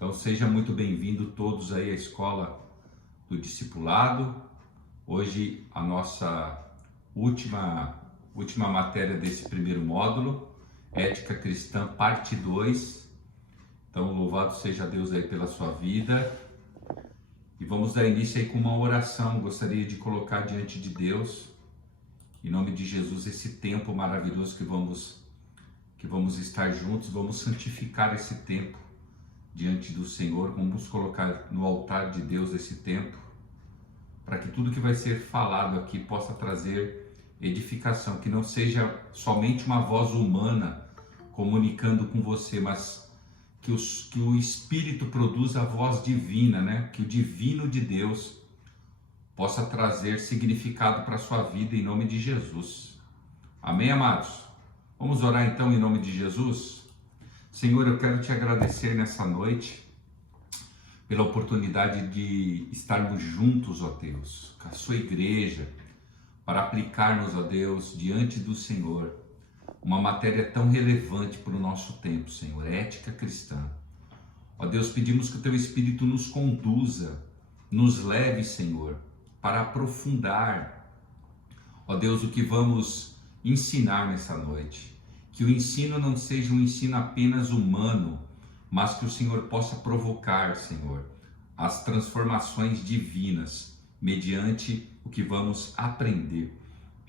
Então seja muito bem-vindo todos aí à Escola do Discipulado. Hoje a nossa última matéria desse primeiro módulo, Ética Cristã, parte 2. Então louvado seja Deus aí pela sua vida. E vamos dar início aí com uma oração. Gostaria de colocar diante de Deus, em nome de Jesus, esse tempo maravilhoso que vamos estar juntos. Vamos santificar esse tempo diante do Senhor. Vamos colocar no altar de Deus esse tempo, para que tudo que vai ser falado aqui possa trazer edificação, que não seja somente uma voz humana comunicando com você, mas que o Espírito produza a voz divina, né? Que o divino de Deus possa trazer significado para a sua vida, em nome de Jesus. Amém, amados? Vamos orar então em nome de Jesus? Senhor, eu quero te agradecer nessa noite pela oportunidade de estarmos juntos, ó Deus, com a sua igreja, para aplicarmos, ó Deus, diante do Senhor, uma matéria tão relevante para o nosso tempo, Senhor, ética cristã. Ó Deus, pedimos que o Teu Espírito nos conduza, nos leve, Senhor, para aprofundar, ó Deus, o que vamos ensinar nessa noite. Que o ensino não seja um ensino apenas humano, mas que o Senhor possa provocar, Senhor, as transformações divinas, mediante o que vamos aprender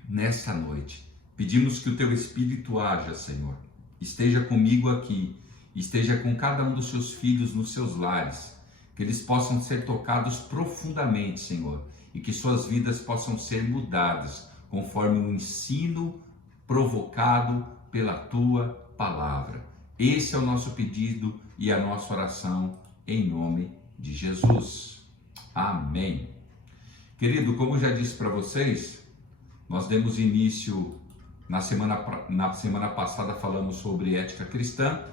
nessa noite. Pedimos que o Teu Espírito haja, Senhor, esteja comigo aqui, esteja com cada um dos seus filhos nos seus lares, que eles possam ser tocados profundamente, Senhor, e que suas vidas possam ser mudadas, conforme o ensino provocado pela Tua palavra. Esse é o nosso pedido e a nossa oração, em nome de Jesus. Amém. Querido, como eu já disse para vocês, nós demos início na semana passada, falamos sobre ética cristã,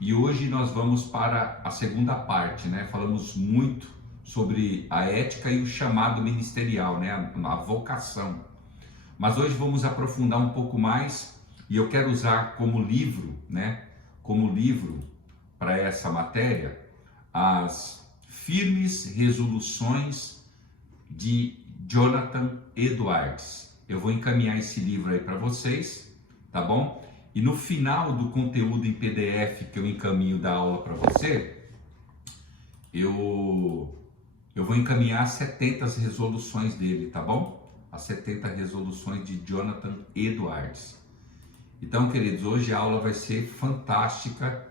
e hoje nós vamos para a segunda parte, né? Falamos muito sobre a ética e o chamado ministerial, né? A vocação. Mas hoje vamos aprofundar um pouco mais, e eu quero usar como livro, né? Como livro para essa matéria, as Firmes Resoluções de Jonathan Edwards. Eu vou encaminhar esse livro aí para vocês, tá bom? E no final do conteúdo em PDF que eu encaminho da aula para você, eu vou encaminhar 70 resoluções dele, tá bom? As 70 resoluções de Jonathan Edwards. Então, queridos, hoje a aula vai ser fantástica.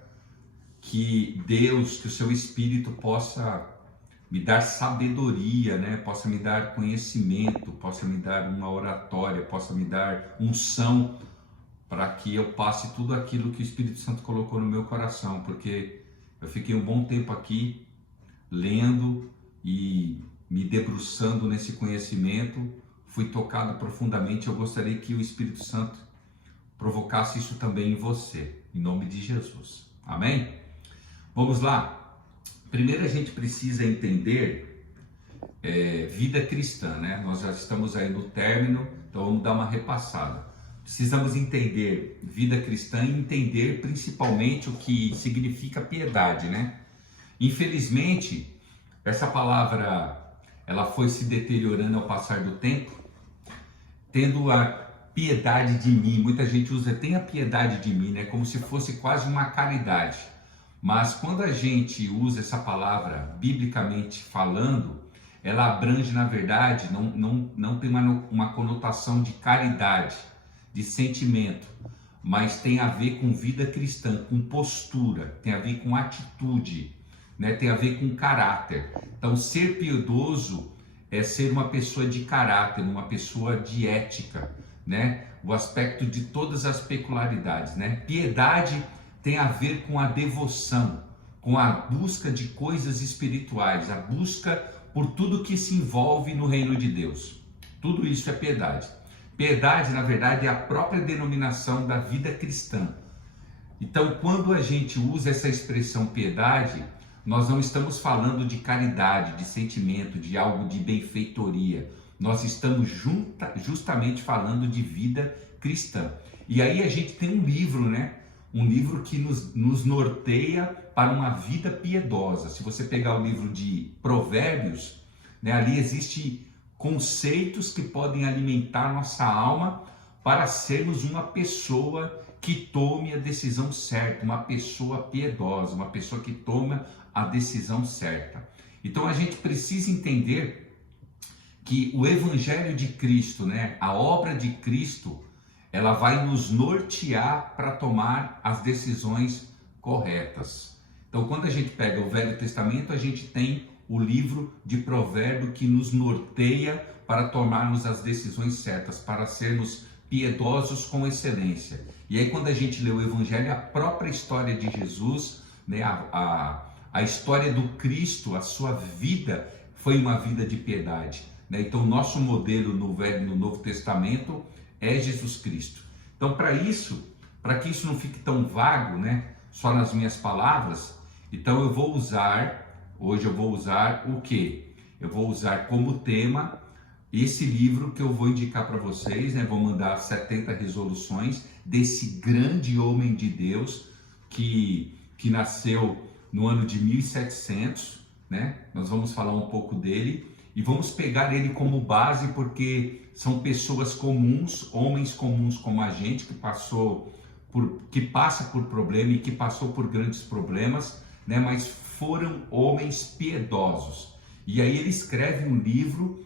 Que Deus, que o seu Espírito possa me dar sabedoria, né? Possa me dar conhecimento, possa me dar uma oratória, possa me dar unção, para que eu passe tudo aquilo que o Espírito Santo colocou no meu coração, porque eu fiquei um bom tempo aqui lendo e me debruçando nesse conhecimento, fui tocado profundamente. Eu gostaria que o Espírito Santo provocasse isso também em você, em nome de Jesus. Amém? Vamos lá. Primeiro a gente precisa entender vida cristã, né? Nós já estamos aí no término, então vamos dar uma repassada. Precisamos entender vida cristã e entender principalmente o que significa piedade, né? Infelizmente, essa palavra ela foi se deteriorando ao passar do tempo, tendo a piedade de mim. Muita gente usa, tenha piedade de mim, né? Como se fosse quase uma caridade. Mas quando a gente usa essa palavra biblicamente falando, ela abrange, na verdade, não tem uma conotação de caridade, de sentimento, mas tem a ver com vida cristã, com postura, tem a ver com atitude, né? Tem a ver com caráter. Então, ser piedoso é ser uma pessoa de caráter, uma pessoa de ética, né? O aspecto de todas as peculiaridades, né? Piedade tem a ver com a devoção, com a busca de coisas espirituais, a busca por tudo que se envolve no reino de Deus. Tudo isso é piedade. Piedade, na verdade, é a própria denominação da vida cristã. Então, quando a gente usa essa expressão piedade, nós não estamos falando de caridade, de sentimento, de algo de benfeitoria. Nós estamos justamente falando de vida cristã. E aí a gente tem um livro, né? um livro que nos norteia para uma vida piedosa. Se você pegar o livro de Provérbios, né, ali existem conceitos que podem alimentar nossa alma para sermos uma pessoa que tome a decisão certa, uma pessoa piedosa, uma pessoa que toma a decisão certa. Então a gente precisa entender que o Evangelho de Cristo, né, a obra de Cristo, ela vai nos nortear para tomar as decisões corretas. Então, quando a gente pega o Velho Testamento, a gente tem o livro de Provérbios que nos norteia para tomarmos as decisões certas, para sermos piedosos com excelência. E aí, quando a gente lê o Evangelho, a própria história de Jesus, né, a história do Cristo, a sua vida foi uma vida de piedade, né? Então, o nosso modelo no Velho e no Novo Testamento é Jesus Cristo. Então, para que isso não fique tão vago, né, só nas minhas palavras, então hoje eu vou usar o quê? Eu vou usar como tema esse livro que eu vou indicar para vocês, né? Vou mandar 70 resoluções desse grande homem de Deus que nasceu no ano de 1700, né? Nós vamos falar um pouco dele e vamos pegar ele como base porque são pessoas comuns, homens comuns como a gente, que passa por problema e que passou por grandes problemas, né? Mas foram homens piedosos. E aí ele escreve um livro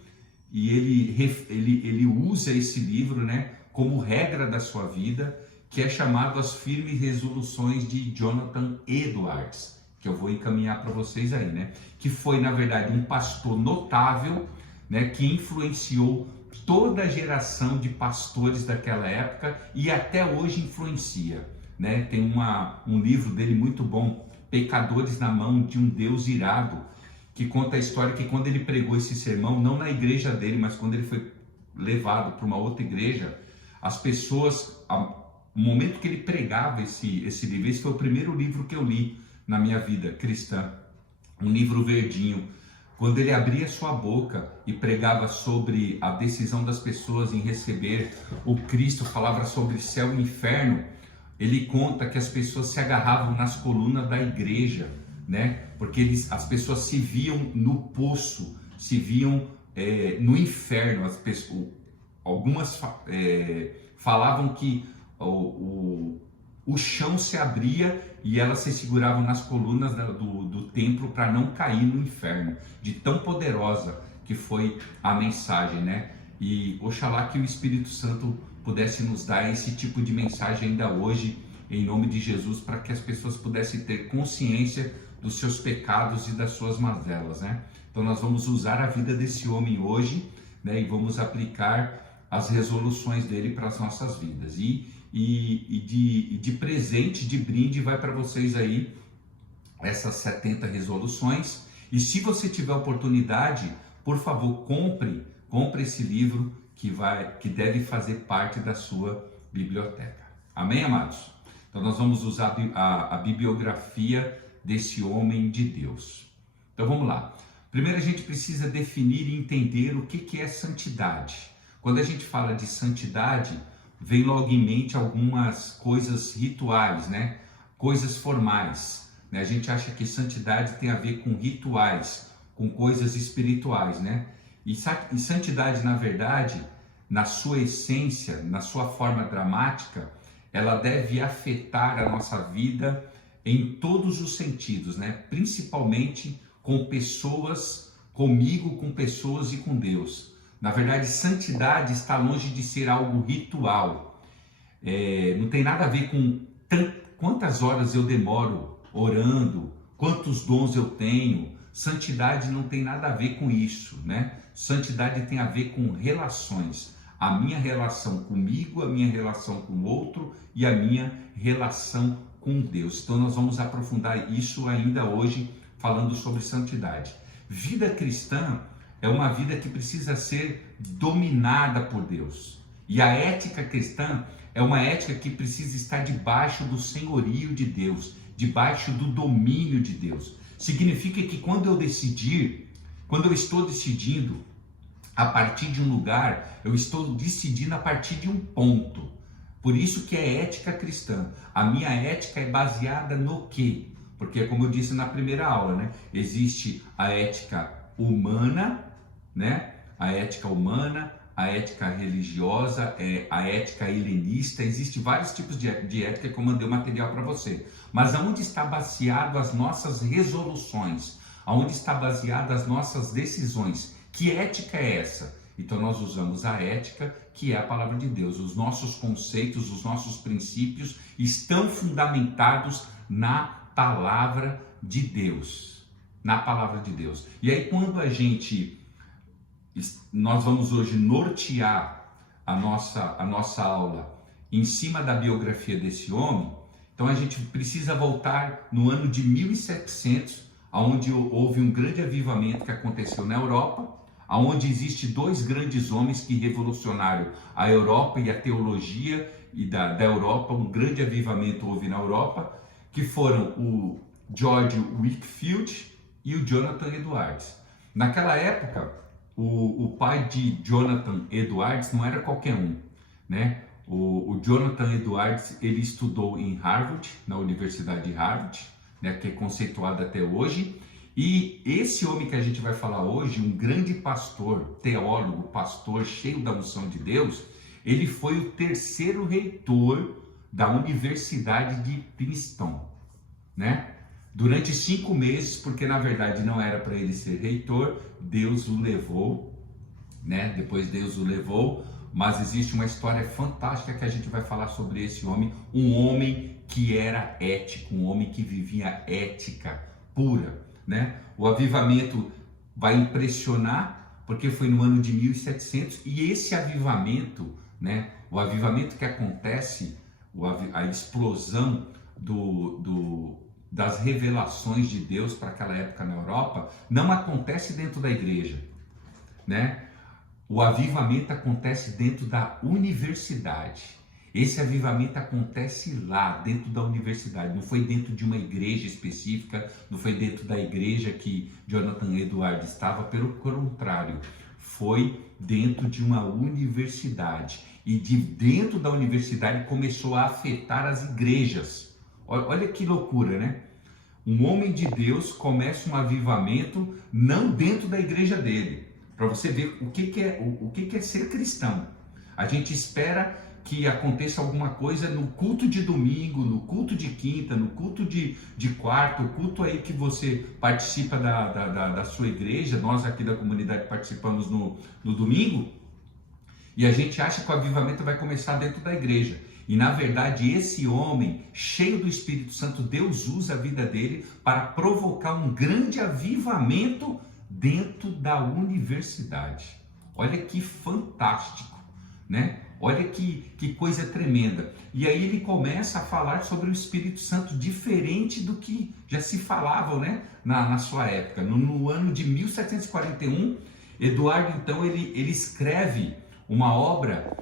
e ele usa esse livro, né, como regra da sua vida, que é chamado As Firmes Resoluções de Jonathan Edwards, que eu vou encaminhar para vocês aí, né? Que foi, na verdade, um pastor notável, né, que influenciou toda a geração de pastores daquela época e até hoje influencia, né? Tem um livro dele muito bom, Pecadores na Mão de um Deus Irado, que conta a história que quando ele pregou esse sermão, não na igreja dele, mas quando ele foi levado para uma outra igreja, as pessoas, no momento que ele pregava esse livro, esse foi o primeiro livro que eu li na minha vida cristã, um livro verdinho. Quando ele abria sua boca e pregava sobre a decisão das pessoas em receber o Cristo, falava sobre céu e inferno, ele conta que as pessoas se agarravam nas colunas da igreja, né? Porque as pessoas se viam no poço, se viam no inferno. Algumas falavam que o chão se abria e elas se seguravam nas colunas do templo para não cair no inferno, de tão poderosa que foi a mensagem, né? E oxalá que o Espírito Santo pudesse nos dar esse tipo de mensagem ainda hoje, em nome de Jesus, para que as pessoas pudessem ter consciência dos seus pecados e das suas mazelas, né? Então nós vamos usar a vida desse homem hoje, né? E vamos aplicar as resoluções dele para as nossas vidas. E de presente, de brinde, vai para vocês aí essas 70 resoluções. E se você tiver oportunidade, por favor, compre esse livro que deve fazer parte da sua biblioteca. Amém, amados? Então nós vamos usar a bibliografia desse homem de Deus. Então vamos lá. Primeiro a gente precisa definir e entender o que é santidade. Quando a gente fala de santidade, vem logo em mente algumas coisas rituais, né? Coisas formais, né? A gente acha que santidade tem a ver com rituais, com coisas espirituais, né? E santidade, na verdade, na sua essência, na sua forma dramática, ela deve afetar a nossa vida em todos os sentidos, né? Principalmente com pessoas, comigo, com pessoas e com Deus. Na verdade, santidade está longe de ser algo ritual. Não tem nada a ver com quantas horas eu demoro orando, quantos dons eu tenho. Santidade não tem nada a ver com isso, né? Santidade tem a ver com relações. A minha relação comigo, a minha relação com o outro e a minha relação com Deus. Então nós vamos aprofundar isso ainda hoje, falando sobre santidade. Vida cristã é uma vida que precisa ser dominada por Deus. E a ética cristã é uma ética que precisa estar debaixo do senhorio de Deus, debaixo do domínio de Deus. Significa que quando eu estou decidindo a partir de um lugar, eu estou decidindo a partir de um ponto. Por isso que é ética cristã. A minha ética é baseada no quê? Porque, como eu disse na primeira aula, né? Existe a ética humana, né? A ética humana, a ética religiosa, a ética helenista. Existem vários tipos de ética que eu mandei o material para você. Mas aonde está baseado as nossas resoluções? Aonde está baseado as nossas decisões? Que ética é essa? Então nós usamos a ética, que é a palavra de Deus. Os nossos conceitos, os nossos princípios estão fundamentados na palavra de Deus. Na palavra de Deus. E aí quando nós vamos hoje nortear a nossa aula em cima da biografia desse homem, então a gente precisa voltar no ano de 1700, onde houve um grande avivamento que aconteceu na Europa, onde existem dois grandes homens que revolucionaram a Europa e a teologia da Europa. Um grande avivamento houve na Europa, que foram o George Whitefield e o Jonathan Edwards. Naquela época, o pai de Jonathan Edwards não era qualquer um, né? O Jonathan Edwards, ele estudou em Harvard, na Universidade de Harvard, né, que é conceituada até hoje. E esse homem que a gente vai falar hoje, um grande pastor, teólogo, pastor cheio da unção de Deus, ele foi o terceiro reitor da Universidade de Princeton, né? Durante 5 meses, porque na verdade não era para ele ser reitor, Deus o levou, né? Depois Deus o levou, mas existe uma história fantástica que a gente vai falar sobre esse homem, um homem que era ético, um homem que vivia ética pura, né? O avivamento vai impressionar, porque foi no ano de 1700, e esse avivamento, né? O avivamento que acontece, a explosão das revelações de Deus para aquela época na Europa, não acontece dentro da igreja, né? O avivamento acontece dentro da universidade. Esse avivamento acontece lá, dentro da universidade. Não foi dentro de uma igreja específica, não foi dentro da igreja que Jonathan Edwards estava, pelo contrário, foi dentro de uma universidade. E de dentro da universidade começou a afetar as igrejas. Olha que loucura, né? Um homem de Deus começa um avivamento não dentro da igreja dele. Para você ver o que é ser cristão. A gente espera que aconteça alguma coisa no culto de domingo, no culto de quinta, no culto de quarta, o culto aí que você participa da sua igreja. Nós aqui da comunidade participamos no domingo, e a gente acha que o avivamento vai começar dentro da igreja. E na verdade esse homem, cheio do Espírito Santo, Deus usa a vida dele para provocar um grande avivamento dentro da universidade. Olha que fantástico, né? Olha que coisa tremenda. E aí ele começa a falar sobre o Espírito Santo diferente do que já se falava, né? na sua época. No ano de 1741, Eduardo, então, ele escreve uma obra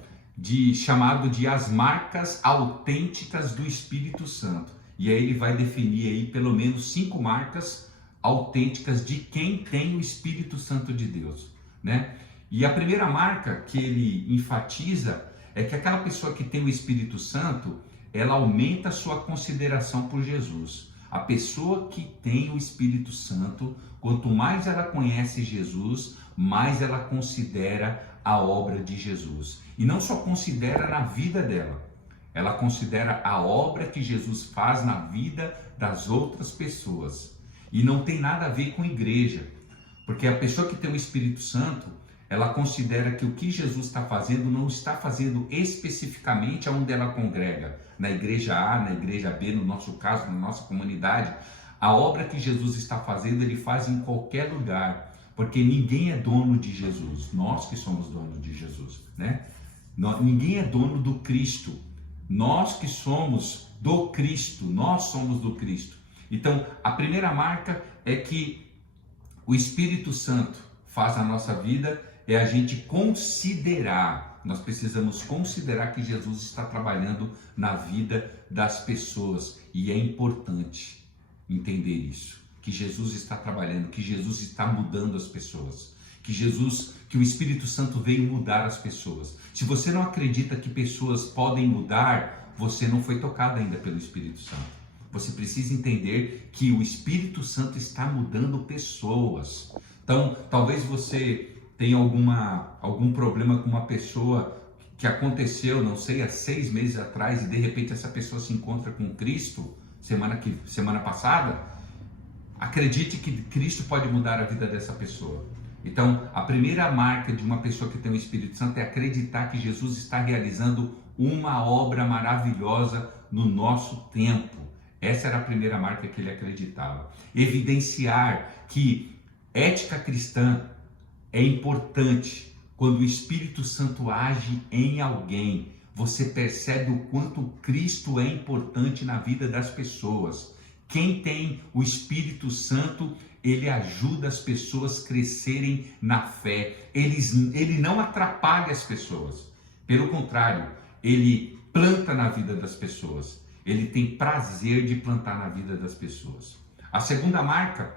chamado de As Marcas Autênticas do Espírito Santo. E aí ele vai definir aí pelo menos 5 marcas autênticas de quem tem o Espírito Santo de Deus, né? E a primeira marca que ele enfatiza é que aquela pessoa que tem o Espírito Santo, ela aumenta a sua consideração por Jesus. A pessoa que tem o Espírito Santo, quanto mais ela conhece Jesus, mais ela considera a obra de Jesus. E não só considera na vida dela, ela considera a obra que Jesus faz na vida das outras pessoas. E não tem nada a ver com igreja, porque a pessoa que tem o Espírito Santo, ela considera que o que Jesus está fazendo não está fazendo especificamente aonde ela congrega, na igreja A, na igreja B, no nosso caso, na nossa comunidade. A obra que Jesus está fazendo, ele faz em qualquer lugar, porque ninguém é dono de Jesus, nós que somos donos de Jesus, né? Ninguém é dono do Cristo, nós que somos do Cristo, nós somos do Cristo. Então, a primeira marca é que o Espírito Santo faz na nossa vida, é a gente considerar, nós precisamos considerar que Jesus está trabalhando na vida das pessoas, e é importante entender isso, que Jesus está trabalhando, que Jesus está mudando as pessoas, que o Espírito Santo veio mudar as pessoas. Se você não acredita que pessoas podem mudar, você não foi tocado ainda pelo Espírito Santo. Você precisa entender que o Espírito Santo está mudando pessoas. Então, talvez você tenha algum problema com uma pessoa que aconteceu, não sei, há 6 meses atrás, e de repente essa pessoa se encontra com Cristo semana passada. Acredite que Cristo pode mudar a vida dessa pessoa. Então, a primeira marca de uma pessoa que tem o Espírito Santo é acreditar que Jesus está realizando uma obra maravilhosa no nosso tempo. Essa era a primeira marca que ele acreditava. Evidenciar que ética cristã é importante. Quando o Espírito Santo age em alguém, você percebe o quanto Cristo é importante na vida das pessoas. Quem tem o Espírito Santo, ele ajuda as pessoas a crescerem na fé. Ele não atrapalha as pessoas. Pelo contrário, ele planta na vida das pessoas. Ele tem prazer de plantar na vida das pessoas. A segunda marca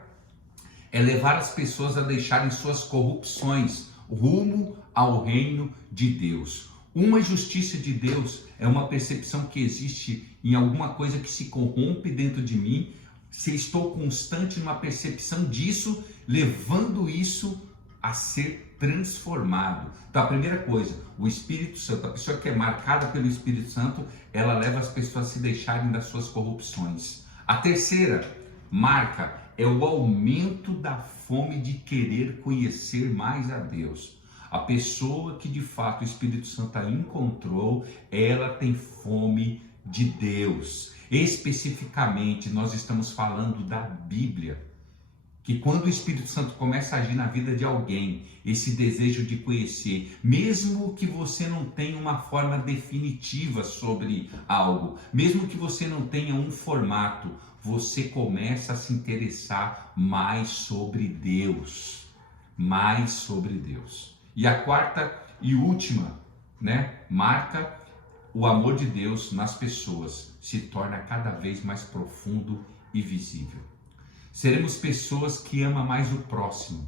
é levar as pessoas a deixarem suas corrupções rumo ao reino de Deus. Uma justiça de Deus é uma percepção que existe em alguma coisa que se corrompe dentro de mim. Se estou constante numa percepção disso, levando isso a ser transformado. Então, a primeira coisa, o Espírito Santo, a pessoa que é marcada pelo Espírito Santo, ela leva as pessoas a se deixarem das suas corrupções. A terceira marca é o aumento da fome de querer conhecer mais a Deus. A pessoa que de fato o Espírito Santo a encontrou, ela tem fome de Deus. Especificamente, nós estamos falando da Bíblia. Que quando o Espírito Santo começa a agir na vida de alguém, esse desejo de conhecer, mesmo que você não tenha uma forma definitiva sobre algo, mesmo que você não tenha um formato, você começa a se interessar mais sobre Deus. Mais sobre Deus. E a quarta e última, marca, o amor de Deus nas pessoas se torna cada vez mais profundo e visível. Seremos pessoas que amam mais o próximo.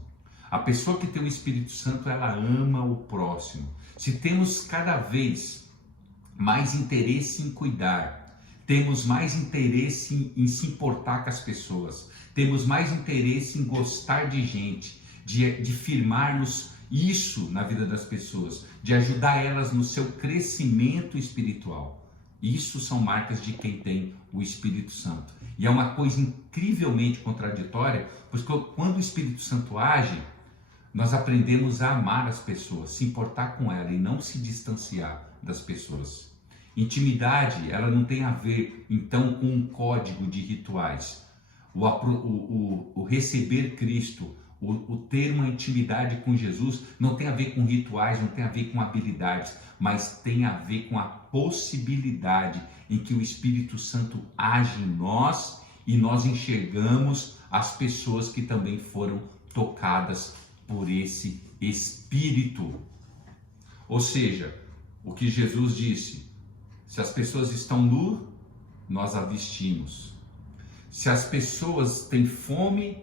A pessoa que tem o Espírito Santo, ela ama o próximo. Se temos cada vez mais interesse em cuidar, temos mais interesse em se importar com as pessoas, temos mais interesse em gostar de gente, de firmarmos isso na vida das pessoas, de ajudar elas no seu crescimento espiritual. Isso são marcas de quem tem o Espírito Santo. E é uma coisa incrivelmente contraditória, porque quando o Espírito Santo age, nós aprendemos a amar as pessoas, se importar com elas e não se distanciar das pessoas. Intimidade, ela não tem a ver, então, com um código de rituais. O receber Cristo, o ter uma intimidade com Jesus não tem a ver com rituais, não tem a ver com habilidades, mas tem a ver com a possibilidade em que o Espírito Santo age em nós e nós enxergamos as pessoas que também foram tocadas por esse Espírito. Ou seja, o que Jesus disse, se as pessoas estão nuas, nós a vestimos. Se as pessoas têm fome,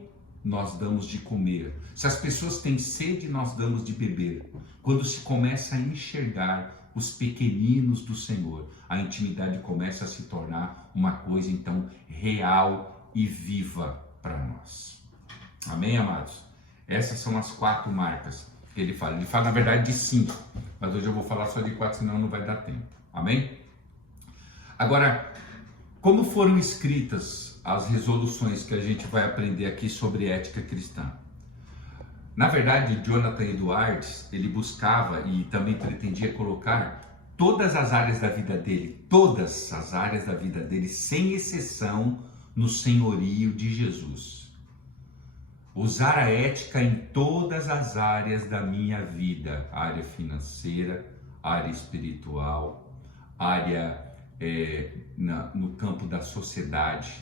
nós damos de comer. Se as pessoas têm sede, nós damos de beber. Quando se começa a enxergar os pequeninos do Senhor, a intimidade começa a se tornar uma coisa então real e viva para nós. Amém, amados? Essas são as 4 marcas que ele fala. Ele fala na verdade de 5, mas hoje eu vou falar só de 4, senão não vai dar tempo. Amém? Agora, como foram escritas as resoluções que a gente vai aprender aqui sobre ética cristã? Na verdade, Jonathan Edwards, ele buscava e também pretendia colocar todas as áreas da vida dele, sem exceção, no senhorio de Jesus. Usar a ética em todas as áreas da minha vida, área financeira, área espiritual, área no campo da sociedade,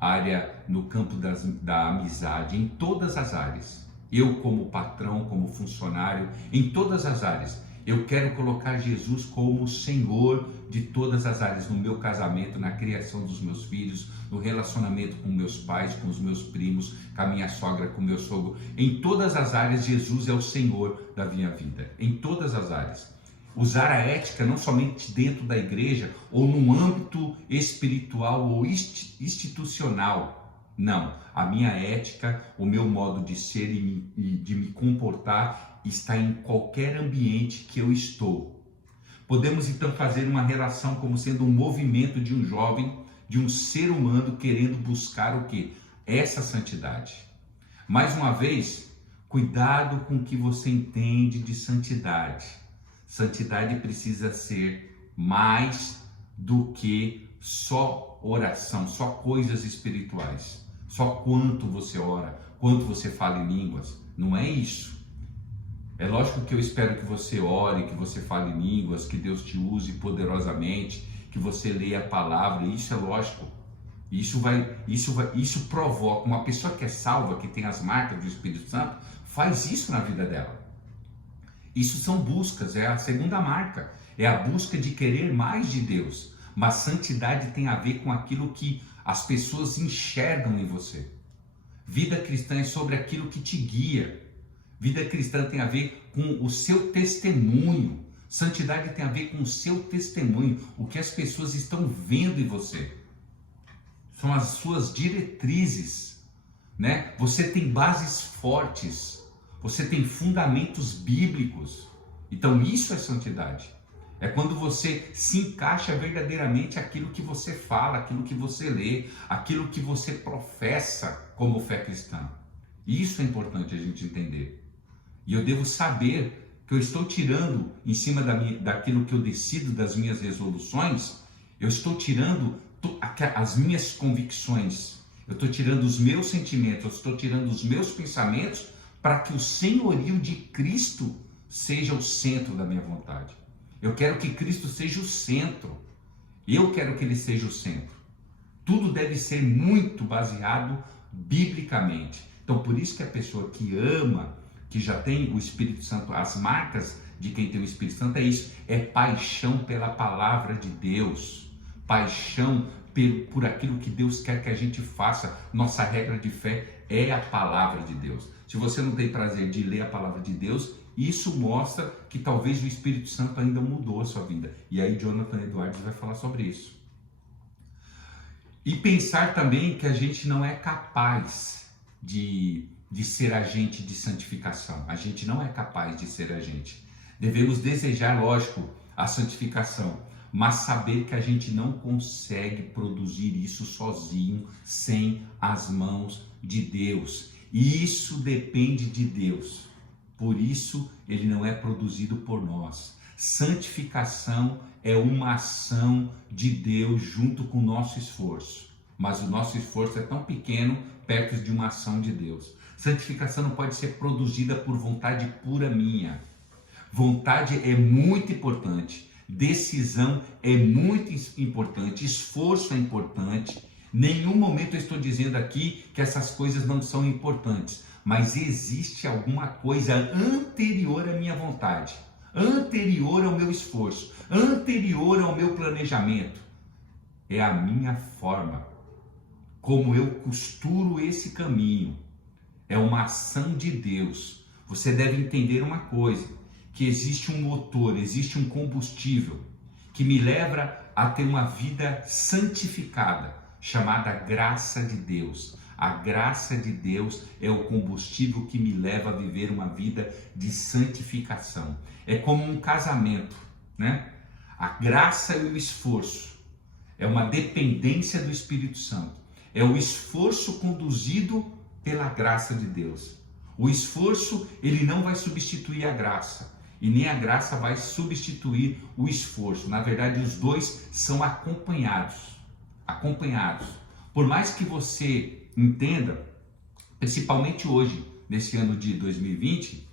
área no campo da amizade, em todas as áreas. Eu como patrão, como funcionário, em todas as áreas, Eu quero colocar Jesus como o Senhor de todas as áreas, no meu casamento, na criação dos meus filhos, no relacionamento com meus pais, com os meus primos, com a minha sogra, com o meu sogro. Em todas as áreas, Jesus é o Senhor da minha vida, em todas as áreas. Usar a ética não somente dentro da igreja ou num âmbito espiritual ou institucional. Não, a minha ética, o meu modo de ser e de me comportar está em qualquer ambiente que eu estou. Podemos então fazer uma relação como sendo um movimento de um jovem, de um ser humano querendo buscar o quê? Essa santidade. Mais uma vez, cuidado com o que você entende de santidade. Santidade precisa ser mais do que só oração, só coisas espirituais. Só quanto você ora, quanto você fala em línguas. Não é isso. É lógico que eu espero que você ore, que você fale em línguas, que Deus te use poderosamente, que você leia a palavra. Isso é lógico. Isso provoca. Uma pessoa que é salva, que tem as marcas do Espírito Santo, faz isso na vida dela. Isso são buscas, é a segunda marca. É a busca de querer mais de Deus. Mas santidade tem a ver com aquilo que as pessoas enxergam em você. Vida cristã é sobre aquilo que te guia. Vida cristã tem a ver com o seu testemunho. Santidade tem a ver com o seu testemunho, o que as pessoas estão vendo em você. São as suas diretrizes, né? Você tem bases fortes, você tem fundamentos bíblicos. Então isso é santidade. É quando você se encaixa verdadeiramente aquilo que você fala, aquilo que você lê, aquilo que você professa como fé cristã. Isso é importante a gente entender. E eu devo saber que eu estou tirando, em cima daquilo que eu decido, das minhas resoluções, eu estou tirando as minhas convicções, eu estou tirando os meus sentimentos, eu estou tirando os meus pensamentos para que o senhorio de Cristo seja o centro da minha vontade. Eu quero que Cristo seja o centro. Eu quero que Ele seja o centro. Tudo deve ser muito baseado biblicamente. Então, por isso que a pessoa que ama, que já tem o Espírito Santo, as marcas de quem tem o Espírito Santo é isso, é paixão pela palavra de Deus, paixão por aquilo que Deus quer que a gente faça. Nossa regra de fé é a palavra de Deus. Se você não tem prazer de ler a palavra de Deus, isso mostra que talvez o Espírito Santo ainda mudou a sua vida. E aí Jonathan Edwards vai falar sobre isso. E pensar também que a gente não é capaz de ser agente de santificação. A gente não é capaz de ser agente. Devemos desejar, lógico, a santificação, mas saber que a gente não consegue produzir isso sozinho, sem as mãos de Deus. E isso depende de Deus. Por isso, ele não é produzido por nós. Santificação é uma ação de Deus junto com o nosso esforço. Mas o nosso esforço é tão pequeno perto de uma ação de Deus. Santificação não pode ser produzida por vontade pura minha. Vontade é muito importante. Decisão é muito importante. Esforço é importante. Nenhum momento eu estou dizendo aqui que essas coisas não são importantes. Mas existe alguma coisa anterior à minha vontade, anterior ao meu esforço, anterior ao meu planejamento. É a minha forma, como eu costuro esse caminho. É uma ação de Deus. Você deve entender uma coisa, que existe um motor, existe um combustível que me leva a ter uma vida santificada, chamada graça de Deus. A graça de Deus é o combustível que me leva a viver uma vida de santificação. É como um casamento, né? A graça e o esforço é uma dependência do Espírito Santo. É o esforço conduzido pela graça de Deus. O esforço, ele não vai substituir a graça. E nem a graça vai substituir o esforço. Na verdade, os dois são acompanhados. Por mais que você entenda, principalmente hoje, nesse ano de 2020,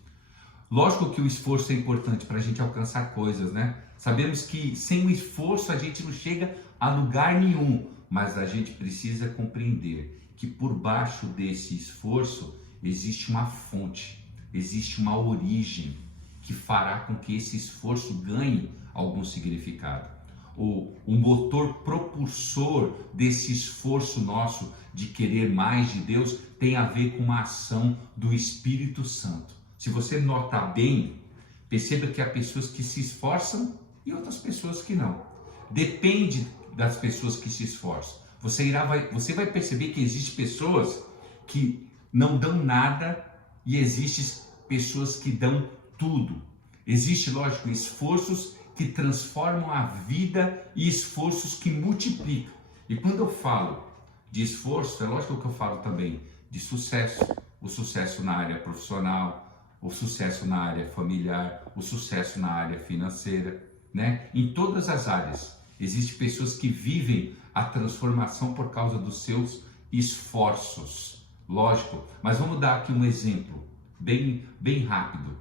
lógico que o esforço é importante para a gente alcançar coisas, né? Sabemos que sem o esforço a gente não chega a lugar nenhum, mas a gente precisa compreender que por baixo desse esforço existe uma fonte, existe uma origem, que fará com que esse esforço ganhe algum significado. O motor propulsor desse esforço nosso de querer mais de Deus tem a ver com uma ação do Espírito Santo. Se você notar bem, perceba que há pessoas que se esforçam e outras pessoas que não. Depende das pessoas que se esforçam. Você vai perceber que existem pessoas que não dão nada e existem pessoas que dão tudo. Existe, lógico, esforços que transformam a vida e esforços que multiplicam. E quando eu falo de esforço, é lógico que eu falo também de sucesso. O sucesso na área profissional, o sucesso na área familiar, o sucesso na área financeira, né? Em todas as áreas. Existem pessoas que vivem a transformação por causa dos seus esforços. Lógico, mas vamos dar aqui um exemplo bem rápido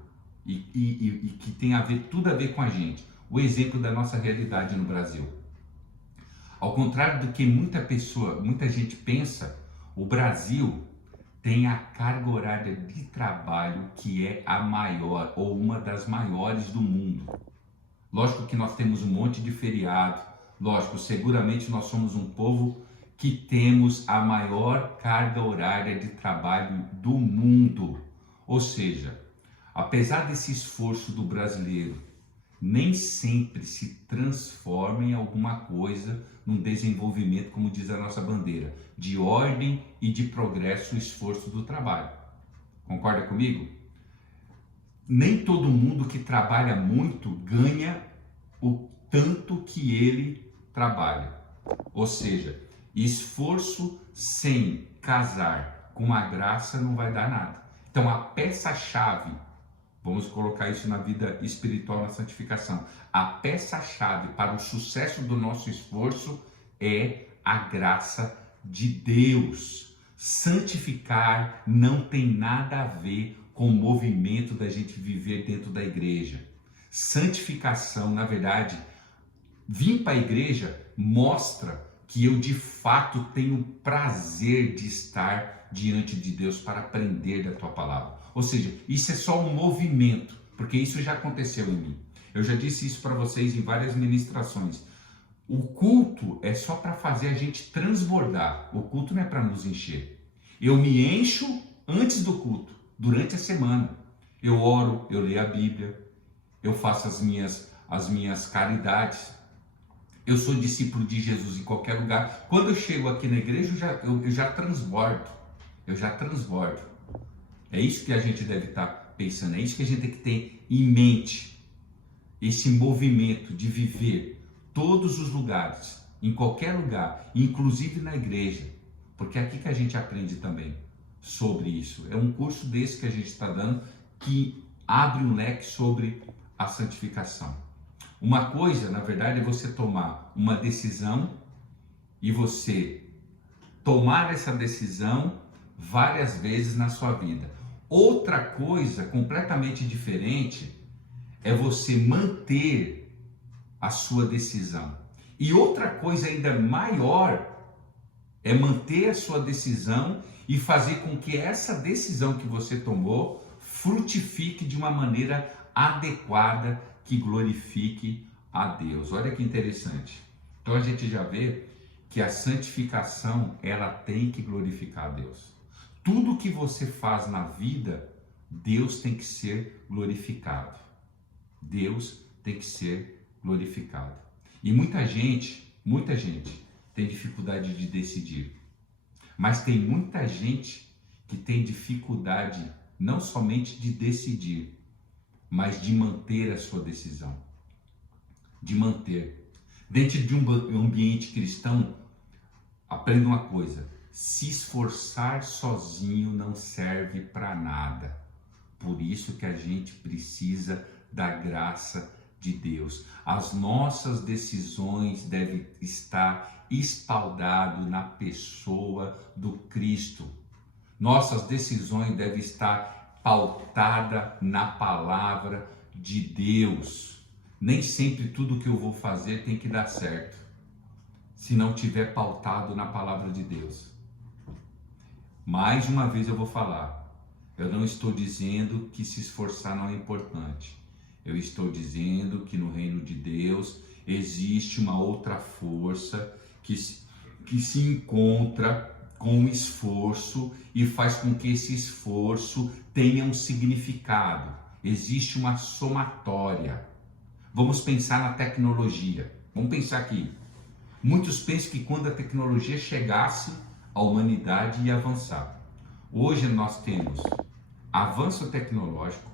e que tem tudo a ver com a gente. O exemplo da nossa realidade no Brasil. Ao contrário do que muita gente pensa, o Brasil tem a carga horária de trabalho que é a maior ou uma das maiores do mundo. Lógico que nós temos um monte de feriado, lógico, seguramente nós somos um povo que temos a maior carga horária de trabalho do mundo. Ou seja, apesar desse esforço do brasileiro, nem sempre se transforma em alguma coisa, num desenvolvimento, como diz a nossa bandeira, de ordem e de progresso o esforço do trabalho. Concorda comigo? Nem todo mundo que trabalha muito ganha o tanto que ele trabalha. Ou seja, esforço sem casar com a graça não vai dar nada. Então a peça-chave, vamos colocar isso na vida espiritual, na santificação, a peça-chave para o sucesso do nosso esforço é a graça de Deus. Santificar não tem nada a ver com o movimento da gente viver dentro da igreja. Santificação, na verdade, vir para a igreja mostra que eu de fato tenho prazer de estar diante de Deus para aprender da tua palavra. Ou seja, isso é só um movimento, porque isso já aconteceu em mim. Eu já disse isso para vocês em várias ministrações. O culto é só para fazer a gente transbordar. O culto não é para nos encher. Eu me encho antes do culto, durante a semana. Eu oro, eu leio a Bíblia, eu faço as minhas caridades. Eu sou discípulo de Jesus em qualquer lugar. Quando eu chego aqui na igreja, eu já transbordo. Eu já transbordo. É isso que a gente deve estar pensando. É isso que a gente tem que ter em mente. Esse movimento de viver todos os lugares, em qualquer lugar, inclusive na igreja. Porque é aqui que a gente aprende também sobre isso. É um curso desse que a gente está dando que abre um leque sobre a santificação. Uma coisa, na verdade, é você tomar uma decisão e você tomar essa decisão várias vezes na sua vida. Outra coisa completamente diferente é você manter a sua decisão. E outra coisa ainda maior é manter a sua decisão e fazer com que essa decisão que você tomou frutifique de uma maneira adequada, que glorifique a Deus. Olha que interessante. Então a gente já vê que a santificação, ela tem que glorificar a Deus. Tudo que você faz na vida, Deus tem que ser glorificado. Deus tem que ser glorificado. E muita gente tem dificuldade de decidir. Mas tem muita gente que tem dificuldade não somente de decidir, mas de manter a sua decisão. De manter. Dentro de um ambiente cristão, aprenda uma coisa: se esforçar sozinho não serve para nada. Por isso que a gente precisa da graça de Deus. As nossas decisões devem estar espaldadas na pessoa do Cristo. Nossas decisões devem estar pautadas na palavra de Deus. Nem sempre tudo que eu vou fazer tem que dar certo, se não tiver pautado na palavra de Deus. Mais uma vez eu vou falar, eu não estou dizendo que se esforçar não é importante. Eu estou dizendo que no reino de Deus existe uma outra força que se encontra com o esforço e faz com que esse esforço tenha um significado. Existe uma somatória. Vamos pensar na tecnologia. Vamos pensar aqui. Muitos pensam que quando a tecnologia chegasse, a humanidade ia avançar. Hoje nós temos avanço tecnológico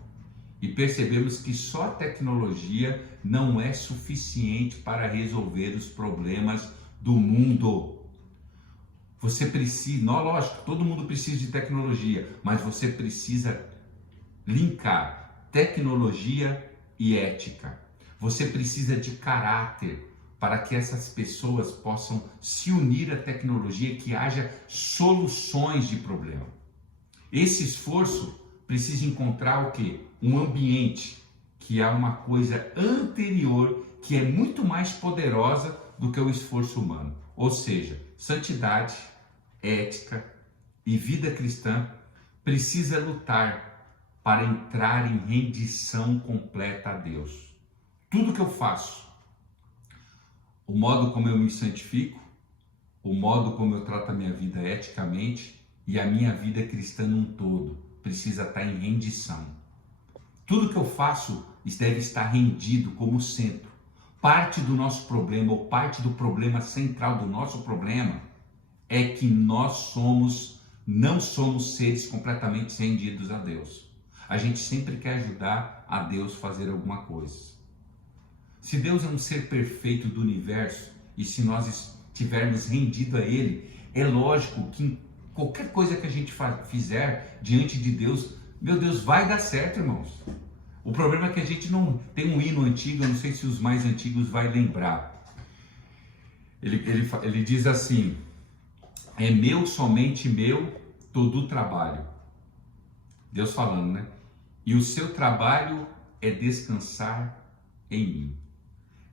e percebemos que só a tecnologia não é suficiente para resolver os problemas do mundo. Você precisa, não, lógico, todo mundo precisa de tecnologia, mas você precisa linkar tecnologia e ética. Você precisa de caráter para que essas pessoas possam se unir à tecnologia, que haja soluções de problema. Esse esforço precisa encontrar o quê? Um ambiente que é uma coisa anterior, que é muito mais poderosa do que o esforço humano. Ou seja, santidade, ética e vida cristã precisa lutar para entrar em rendição completa a Deus. Tudo que eu faço, o modo como eu me santifico, o modo como eu trato a minha vida eticamente e a minha vida cristã num todo, precisa estar em rendição. Tudo que eu faço deve estar rendido como centro. Parte do nosso problema, ou parte do problema central do nosso problema, é que nós não somos seres completamente rendidos a Deus. A gente sempre quer ajudar a Deus a fazer alguma coisa. Se Deus é um ser perfeito do universo, e se nós estivermos rendidos a Ele, é lógico que qualquer coisa que a gente fizer diante de Deus, meu Deus, vai dar certo, irmãos. O problema é que a gente não tem um hino antigo, eu não sei se os mais antigos vai lembrar. Ele diz assim: é meu, somente meu, todo o trabalho. Deus falando, né? E o seu trabalho é descansar em mim.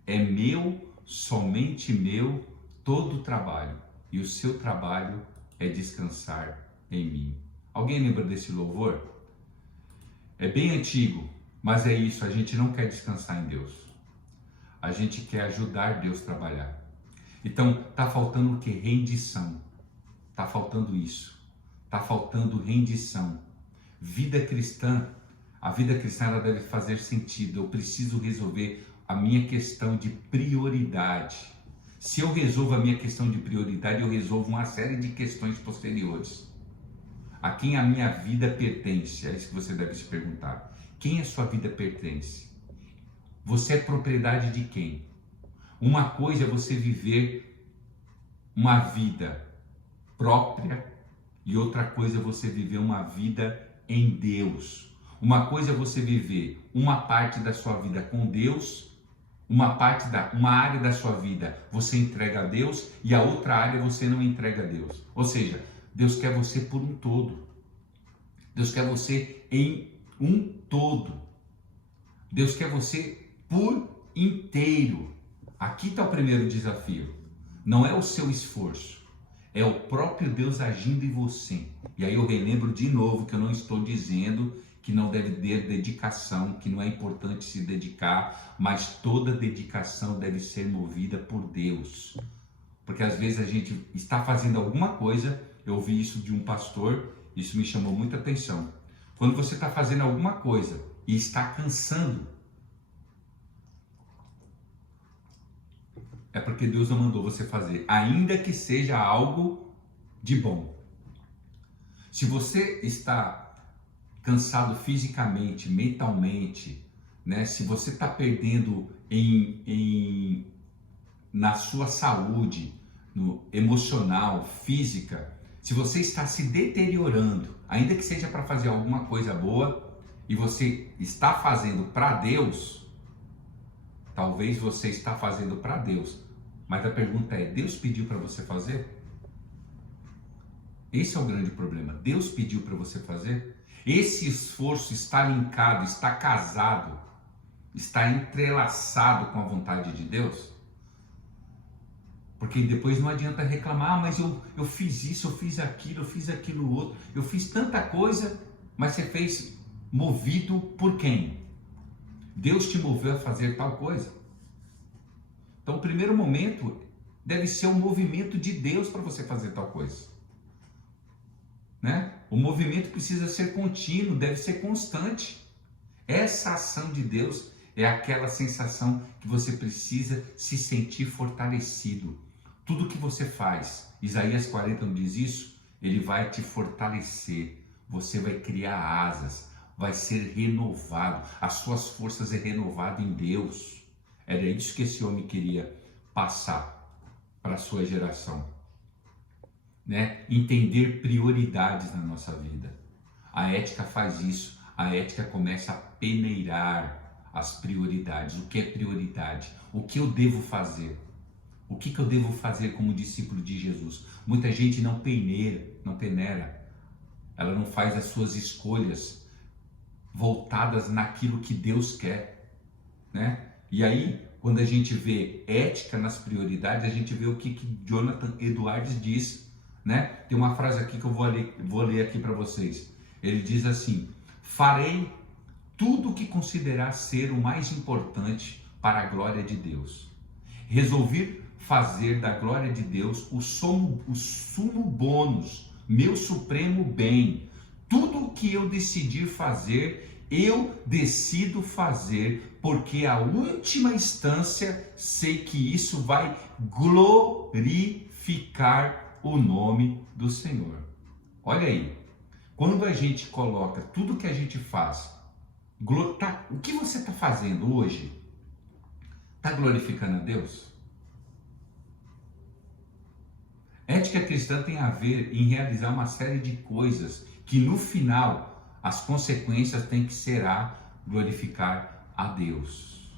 É meu, somente meu, todo o trabalho. E o seu trabalho é descansar em mim. Alguém lembra desse louvor? É bem antigo, mas é isso, a gente não quer descansar em Deus. A gente quer ajudar Deus a trabalhar. Então, está faltando o quê? Rendição. Está faltando isso. Está faltando rendição. Vida cristã, a vida cristã ela deve fazer sentido. Eu preciso resolver a minha questão de prioridade. Se eu resolvo a minha questão de prioridade, eu resolvo uma série de questões posteriores. A quem a minha vida pertence? É isso que você deve se perguntar. Quem a sua vida pertence? Você é propriedade de quem? Uma coisa é você viver uma vida própria e outra coisa é você viver uma vida em Deus. Uma coisa é você viver uma parte da sua vida com Deus, uma área da sua vida você entrega a Deus e a outra área você não entrega a Deus. Ou seja, Deus quer você por um todo. Deus quer você em um todo. Deus quer você por inteiro. Aqui está o primeiro desafio. Não é o seu esforço, é o próprio Deus agindo em você. E aí eu relembro de novo que eu não estou dizendo que não deve ter dedicação, que não é importante se dedicar, mas toda dedicação deve ser movida por Deus. Porque às vezes a gente está fazendo alguma coisa, eu ouvi isso de um pastor, isso me chamou muita atenção. Quando você está fazendo alguma coisa e está cansando, é porque Deus não mandou você fazer, ainda que seja algo de bom. Se você está cansado fisicamente, mentalmente, né? Se você está perdendo na sua saúde, no emocional, física, se você está se deteriorando, ainda que seja para fazer alguma coisa boa, e você está fazendo para Deus, talvez você está fazendo para Deus, mas a pergunta é, Deus pediu para você fazer? Esse é o grande problema. Deus pediu para você fazer? Esse esforço está linkado, está casado, está entrelaçado com a vontade de Deus? Porque depois não adianta reclamar, mas eu fiz isso, eu fiz aquilo outro, eu fiz tanta coisa, mas você fez movido por quem? Deus te moveu a fazer tal coisa. Então, o primeiro momento deve ser um movimento de Deus para você fazer tal coisa, né? O movimento precisa ser contínuo, deve ser constante. Essa ação de Deus é aquela sensação que você precisa se sentir fortalecido. Tudo que você faz, Isaías 40 não diz isso? Ele vai te fortalecer, você vai criar asas, vai ser renovado, as suas forças é renovado em Deus. Era isso que esse homem queria passar para a sua geração, né? Entender prioridades na nossa vida. A ética faz isso, a ética começa a peneirar as prioridades. O que é prioridade? O que eu devo fazer? O que eu devo fazer como discípulo de Jesus? Muita gente não peneira, ela não faz as suas escolhas voltadas naquilo que Deus quer, né? E aí, quando a gente vê ética nas prioridades, a gente vê o que Jonathan Edwards diz, né? Tem uma frase aqui que eu vou ler aqui para vocês. Ele diz assim: farei tudo o que considerar ser o mais importante para a glória de Deus. Resolvi fazer da glória de Deus o sumo bônus, meu supremo bem. Tudo o que eu decidir fazer, eu decido fazer, porque a última instância sei que isso vai glorificar o nome do Senhor. Olha aí, quando a gente coloca tudo que a gente faz, o que você está fazendo hoje, está glorificando a Deus? Ética cristã tem a ver em realizar uma série de coisas que no final as consequências têm que ser glorificar a Deus.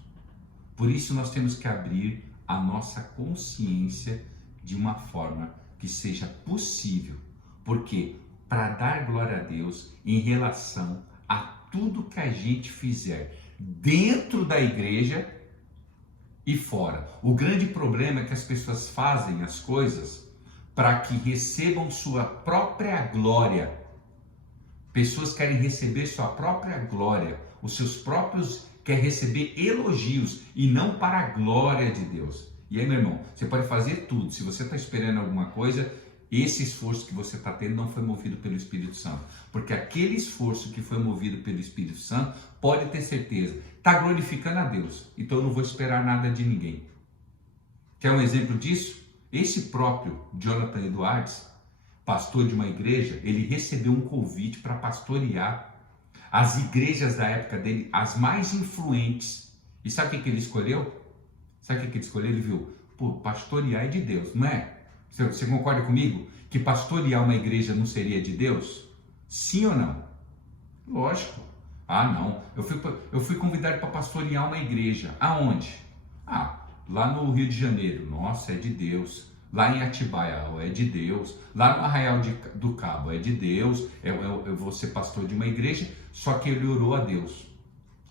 Por isso nós temos que abrir a nossa consciência de uma forma que seja possível. Porque para dar glória a Deus em relação a tudo que a gente fizer dentro da igreja e fora. O grande problema é que as pessoas fazem as coisas para que recebam sua própria glória. Pessoas querem receber sua própria glória, os seus próprios, quer receber elogios e não para a glória de Deus. E aí, meu irmão, você pode fazer tudo. Se você está esperando alguma coisa, esse esforço que você está tendo não foi movido pelo Espírito Santo. Porque aquele esforço que foi movido pelo Espírito Santo, pode ter certeza, está glorificando a Deus. Então eu não vou esperar nada de ninguém. Quer um exemplo disso? Esse próprio Jonathan Edwards, pastor de uma igreja, ele recebeu um convite para pastorear as igrejas da época dele, as mais influentes. E sabe o que ele escolheu? Sabe o que ele escolheu? Ele viu, pastorear é de Deus, não é? Você concorda comigo que pastorear uma igreja não seria de Deus? Sim ou não? Lógico. Ah, não. Eu fui convidado para pastorear uma igreja. Aonde? Lá no Rio de Janeiro. Nossa, é de Deus. Lá em Atibaia, é de Deus. Lá no Arraial do Cabo, é de Deus. Eu vou ser pastor de uma igreja. Só que ele orou a Deus.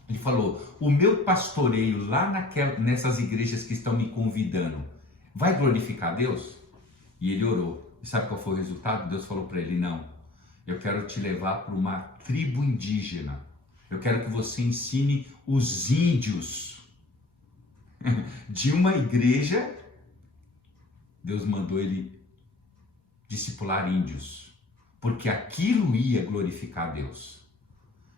Ele falou, o meu pastoreio lá nessas igrejas que estão me convidando, vai glorificar a Deus? E ele orou. E sabe qual foi o resultado? Deus falou para ele, não. Eu quero te levar para uma tribo indígena. Eu quero que você ensine os índios de uma igreja. Deus mandou ele discipular índios, porque aquilo ia glorificar a Deus.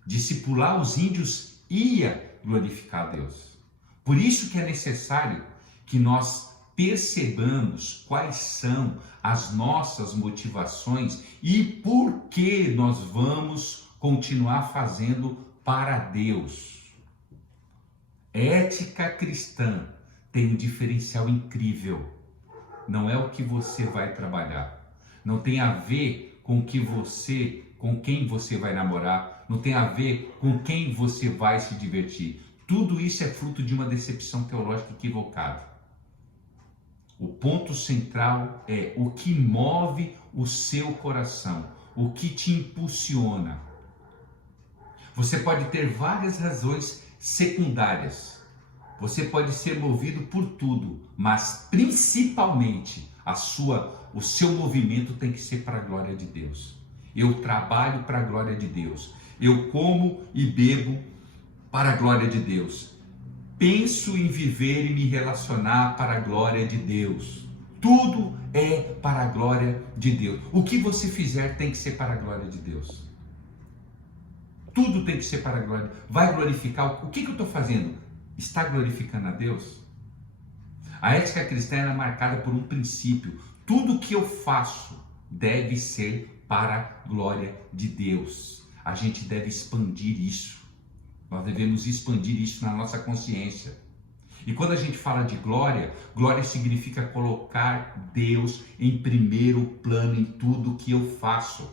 Discipular os índios ia glorificar a Deus. Por isso que é necessário que nós percebamos quais são as nossas motivações e por que nós vamos continuar fazendo para Deus. Ética cristã tem um diferencial incrível. Não é o que você vai trabalhar. Não tem a ver com quem você vai namorar. Não tem a ver com quem você vai se divertir. Tudo isso é fruto de uma decepção teológica equivocada. O ponto central é o que move o seu coração, o que te impulsiona. Você pode ter várias razões secundárias. Você pode ser movido por tudo, mas principalmente o seu movimento tem que ser para a glória de Deus. Eu trabalho para a glória de Deus. Eu como e bebo para a glória de Deus. Penso em viver e me relacionar para a glória de Deus. Tudo é para a glória de Deus. O que você fizer tem que ser para a glória de Deus. Tudo tem que ser para a glória. Vai glorificar. O que eu estou fazendo? Está glorificando a Deus? A ética cristã é marcada por um princípio. Tudo que eu faço deve ser para a glória de Deus. A gente deve expandir isso. Nós devemos expandir isso na nossa consciência. E quando a gente fala de glória, glória significa colocar Deus em primeiro plano em tudo que eu faço,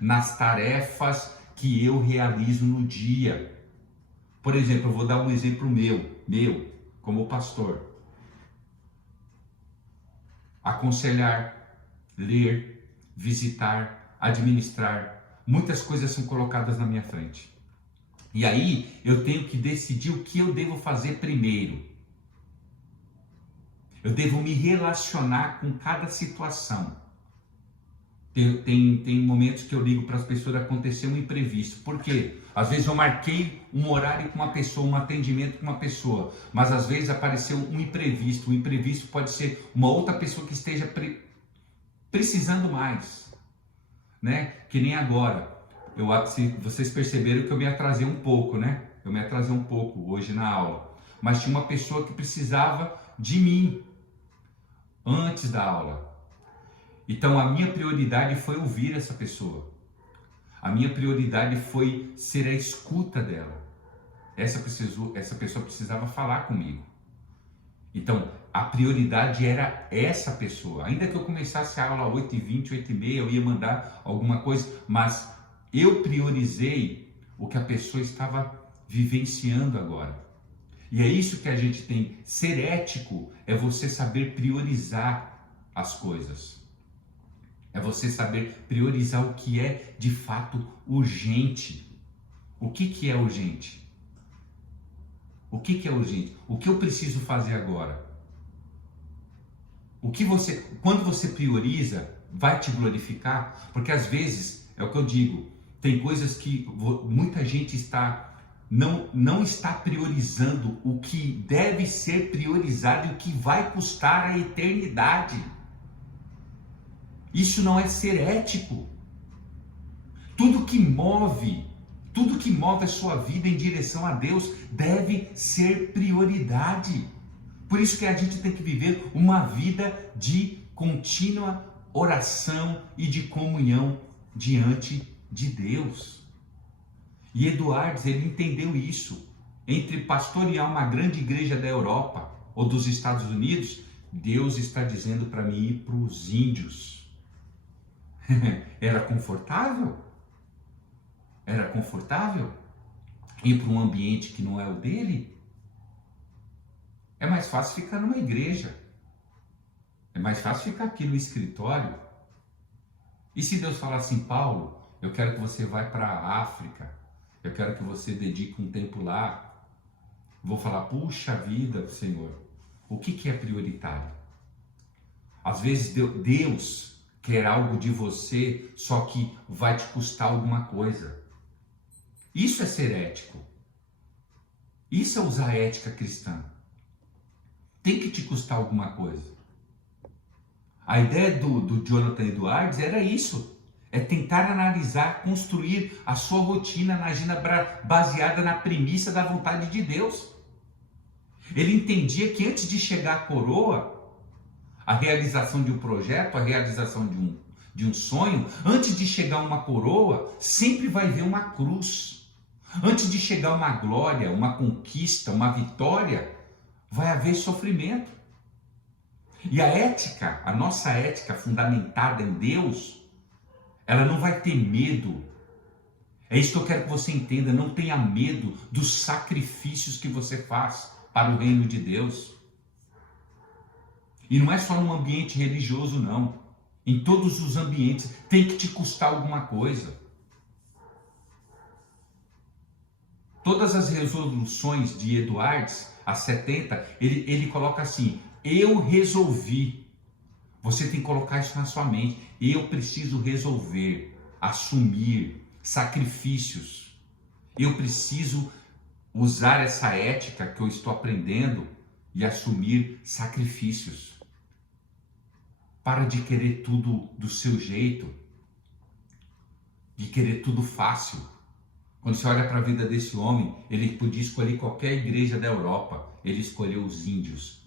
nas tarefas que eu realizo no dia. Por exemplo, eu vou dar um exemplo meu, como pastor. Aconselhar, ler, visitar, administrar, muitas coisas são colocadas na minha frente. E aí eu tenho que decidir o que eu devo fazer primeiro. Eu devo me relacionar com cada situação. Tem momentos que eu ligo para as pessoas, acontecer um imprevisto. Por quê? Às vezes eu marquei um horário com uma pessoa, um atendimento com uma pessoa, mas às vezes apareceu um imprevisto. O imprevisto pode ser uma outra pessoa que esteja precisando mais, né? Que nem agora. Se vocês perceberam que eu me atrasei um pouco, né? Eu me atrasei um pouco hoje na aula. Mas tinha uma pessoa que precisava de mim antes da aula. Então a minha prioridade foi ouvir essa pessoa. A minha prioridade foi ser a escuta dela. Essa pessoa precisava falar comigo. Então a prioridade era essa pessoa. Ainda que eu começasse a aula às 8h20, 8h30, eu ia mandar alguma coisa, mas eu priorizei o que a pessoa estava vivenciando agora. E é isso que a gente tem. Ser ético é você saber priorizar as coisas. É você saber priorizar o que é de fato urgente. O que é urgente? O que é urgente? O que eu preciso fazer agora? Quando você prioriza, vai te glorificar? Porque às vezes, é o que eu digo, tem coisas que muita gente não está priorizando o que deve ser priorizado e o que vai custar a eternidade. Isso não é ser ético. Tudo que move a sua vida em direção a Deus deve ser prioridade. Por isso que a gente tem que viver uma vida de contínua oração e de comunhão diante de Deus. E Eduardes, ele entendeu isso. Entre pastorear uma grande igreja da Europa ou dos Estados Unidos, Deus está dizendo para mim ir para os índios. Era confortável? Era confortável ir para um ambiente que não é o dele? É mais fácil ficar numa igreja. É mais fácil ficar aqui no escritório. E se Deus falar assim, Paulo, eu quero que você vá para a África, eu quero que você dedique um tempo lá. Vou falar, puxa vida, Senhor, o que é prioritário? Às vezes Deus quer algo de você, só que vai te custar alguma coisa. Isso é ser ético. Isso é usar a ética cristã. Tem que te custar alguma coisa. A ideia do Jonathan Edwards era isso. É tentar analisar, construir a sua rotina na agenda baseada na premissa da vontade de Deus. Ele entendia que antes de chegar à coroa, a realização de um projeto, a realização de um sonho, antes de chegar a uma coroa, sempre vai haver uma cruz. Antes de chegar a uma glória, uma conquista, uma vitória, vai haver sofrimento. E a ética, a nossa ética fundamentada em Deus, ela não vai ter medo. É isso que eu quero que você entenda. Não tenha medo dos sacrifícios que você faz para o reino de Deus. E não é só num ambiente religioso, não. Em todos os ambientes tem que te custar alguma coisa. Todas as resoluções de Edwards, as 70, ele coloca assim, eu resolvi. Você tem que colocar isso na sua mente. Eu preciso resolver, assumir sacrifícios. Eu preciso usar essa ética que eu estou aprendendo e assumir sacrifícios. Para de querer tudo do seu jeito, de querer tudo fácil. Quando você olha para a vida desse homem, ele podia escolher qualquer igreja da Europa. Ele escolheu os índios,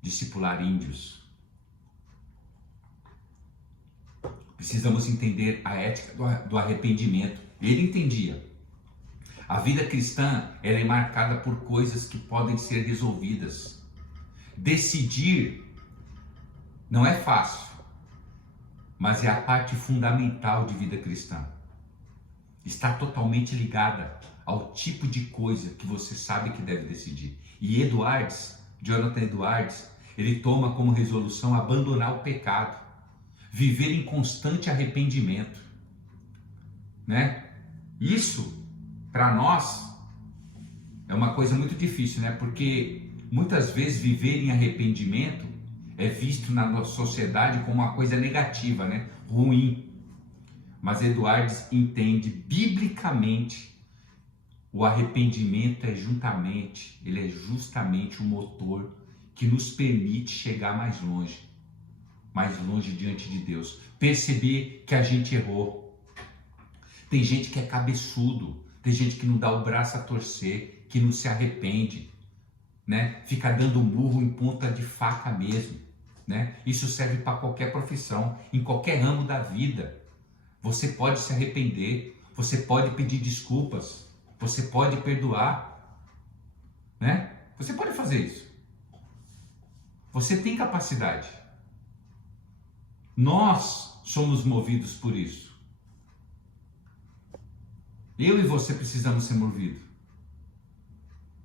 discipular índios. Precisamos entender a ética do arrependimento. Ele entendia. A vida cristã ela é marcada por coisas que podem ser resolvidas. Decidir não é fácil, mas é a parte fundamental de vida cristã. Está totalmente ligada ao tipo de coisa que você sabe que deve decidir. E Jonathan Edwards, ele toma como resolução abandonar o pecado, viver em constante arrependimento, né? Isso, para nós, é uma coisa muito difícil, né? Porque muitas vezes viver em arrependimento é visto na nossa sociedade como uma coisa negativa, né? Ruim. Mas Edwards entende biblicamente o arrependimento ele é justamente o motor que nos permite chegar mais longe diante de Deus, perceber que a gente errou. Tem gente que é cabeçudo, tem gente que não dá o braço a torcer, que não se arrepende, né? Fica dando murro em ponta de faca mesmo, né? Isso serve para qualquer profissão, em qualquer ramo da vida. Você pode se arrepender, você pode pedir desculpas, você pode perdoar, né? Você pode fazer isso. Você tem capacidade. Nós somos movidos por isso. Eu e você precisamos ser movidos.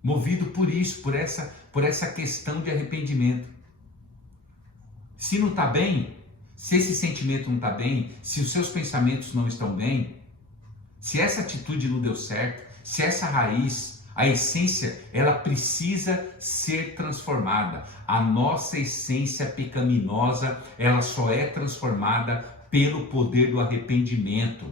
Movido por isso, por essa questão de arrependimento. Se não está bem, se esse sentimento não está bem, se os seus pensamentos não estão bem, se essa atitude não deu certo, se essa raiz, a essência, ela precisa ser transformada. A nossa essência pecaminosa, ela só é transformada pelo poder do arrependimento.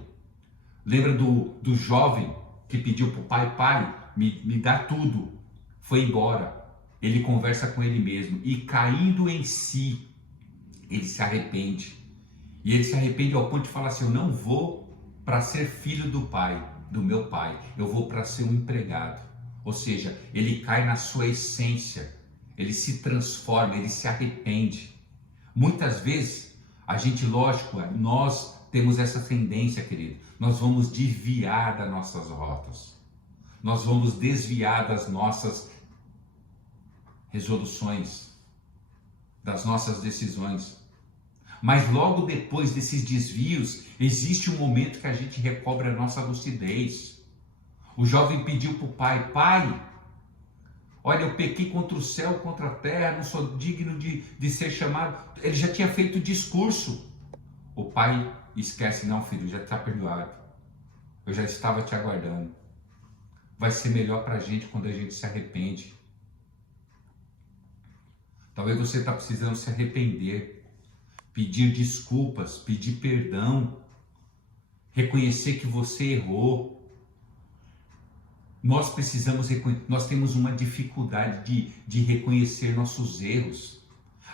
Lembra do jovem que pediu para o pai, pai, me dá tudo. Foi embora. Ele conversa com ele mesmo e caindo em si, ele se arrepende. E ele se arrepende ao ponto de falar assim, eu não vou para ser filho do meu pai, eu vou para ser um empregado. Ou seja, ele cai na sua essência, ele se transforma, ele se arrepende. Muitas vezes, a gente, lógico, nós temos essa tendência, querido, nós vamos desviar das nossas rotas, nós vamos desviar das nossas resoluções, das nossas decisões. Mas logo depois desses desvios, existe um momento que a gente recobra a nossa lucidez. O jovem pediu para o pai, pai, olha, eu pequei contra o céu, contra a terra, não sou digno de ser chamado. Ele já tinha feito o discurso. O pai esquece, não filho, já está perdoado. Eu já estava te aguardando. Vai ser melhor para a gente quando a gente se arrepende. Talvez você está precisando se arrepender. Pedir desculpas, pedir perdão, reconhecer que você errou. Nós temos uma dificuldade de reconhecer nossos erros.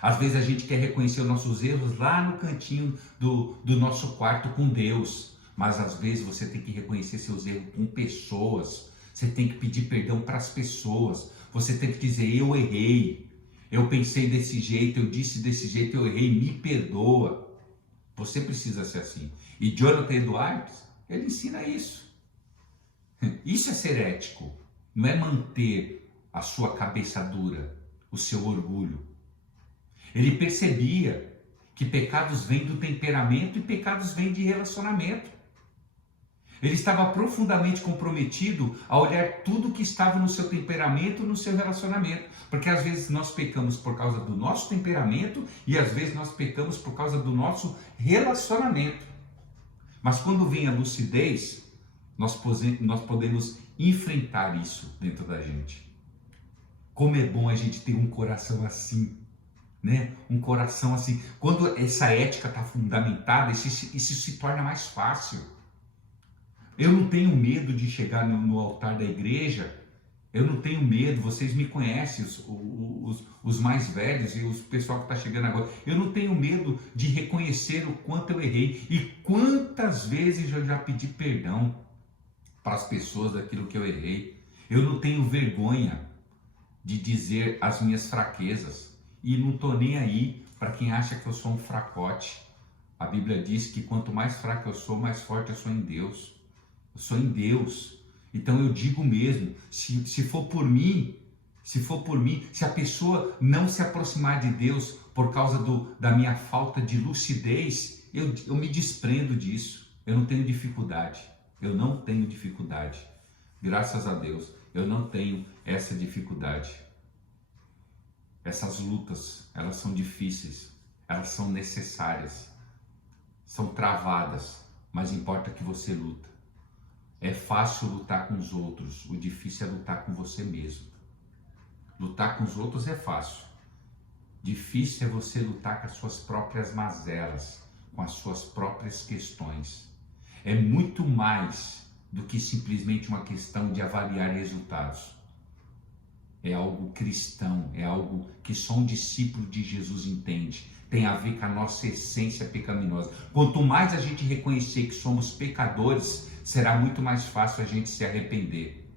Às vezes a gente quer reconhecer os nossos erros lá no cantinho do nosso quarto com Deus, mas às vezes você tem que reconhecer seus erros com pessoas, você tem que pedir perdão para as pessoas, você tem que dizer, eu errei. Eu pensei desse jeito, eu disse desse jeito, eu errei, me perdoa. Você precisa ser assim. E Jonathan Edwards, ele ensina isso. Isso é ser ético. Não é manter a sua cabeça dura, o seu orgulho. Ele percebia que pecados vêm do temperamento e pecados vêm de relacionamento. Ele estava profundamente comprometido a olhar tudo que estava no seu temperamento, no seu relacionamento. Porque às vezes nós pecamos por causa do nosso temperamento e às vezes nós pecamos por causa do nosso relacionamento. Mas quando vem a lucidez, nós podemos enfrentar isso dentro da gente. Como é bom a gente ter um coração assim, né? Um coração assim. Quando essa ética está fundamentada, isso se torna mais fácil. Eu não tenho medo de chegar no altar da igreja Eu não tenho medo, vocês me conhecem, os mais velhos e os pessoal que está chegando agora. Eu não tenho medo de reconhecer o quanto eu errei e quantas vezes eu já pedi perdão para as pessoas daquilo que eu errei. Eu não tenho vergonha de dizer as minhas fraquezas e não estou nem aí para quem acha que eu sou um fracote. A Bíblia diz que quanto mais fraco eu sou, mais forte eu sou em Deus. Eu sou em Deus. Então eu digo mesmo, se for por mim, se a pessoa não se aproximar de Deus por causa da minha falta de lucidez, eu me desprendo disso. Eu não tenho dificuldade. Eu não tenho dificuldade. Graças a Deus, eu não tenho essa dificuldade. Essas lutas, elas são difíceis, elas são necessárias, são travadas, mas importa que você luta. É fácil lutar com os outros, o difícil é lutar com você mesmo. Lutar com os outros é fácil. Difícil é você lutar com as suas próprias mazelas, com as suas próprias questões. É muito mais do que simplesmente uma questão de avaliar resultados. É algo cristão, é algo que só um discípulo de Jesus entende. Tem a ver com a nossa essência pecaminosa. Quanto mais a gente reconhecer que somos pecadores, será muito mais fácil a gente se arrepender.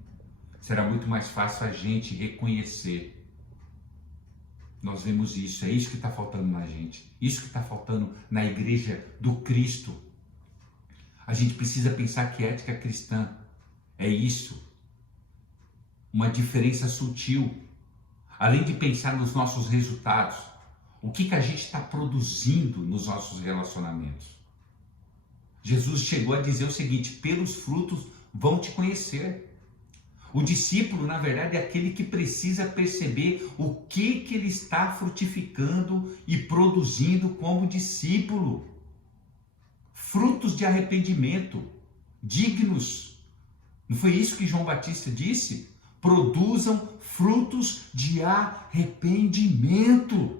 Será muito mais fácil a gente reconhecer. Nós vemos isso, é isso que está faltando na gente. Isso que está faltando na igreja do Cristo. A gente precisa pensar que ética cristã é isso. Uma diferença sutil. Além de pensar nos nossos resultados, o que a gente está produzindo nos nossos relacionamentos. Jesus chegou a dizer o seguinte: pelos frutos vão te conhecer. O discípulo, na verdade, é aquele que precisa perceber o que ele está frutificando e produzindo como discípulo. Frutos de arrependimento, dignos. Não foi isso que João Batista disse? Produzam frutos de arrependimento.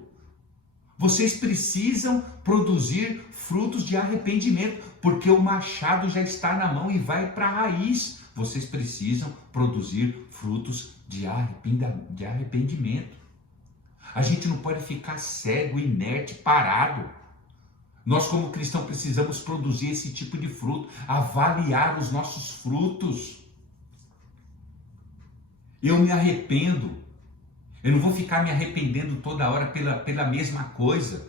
Vocês precisam produzir frutos de arrependimento, porque o machado já está na mão e vai para a raiz. Vocês precisam produzir frutos de arrependimento. A gente não pode ficar cego, inerte, parado. Nós, como cristãos, precisamos produzir esse tipo de fruto, avaliar os nossos frutos. Eu me arrependo. Eu não vou ficar me arrependendo toda hora pela mesma coisa.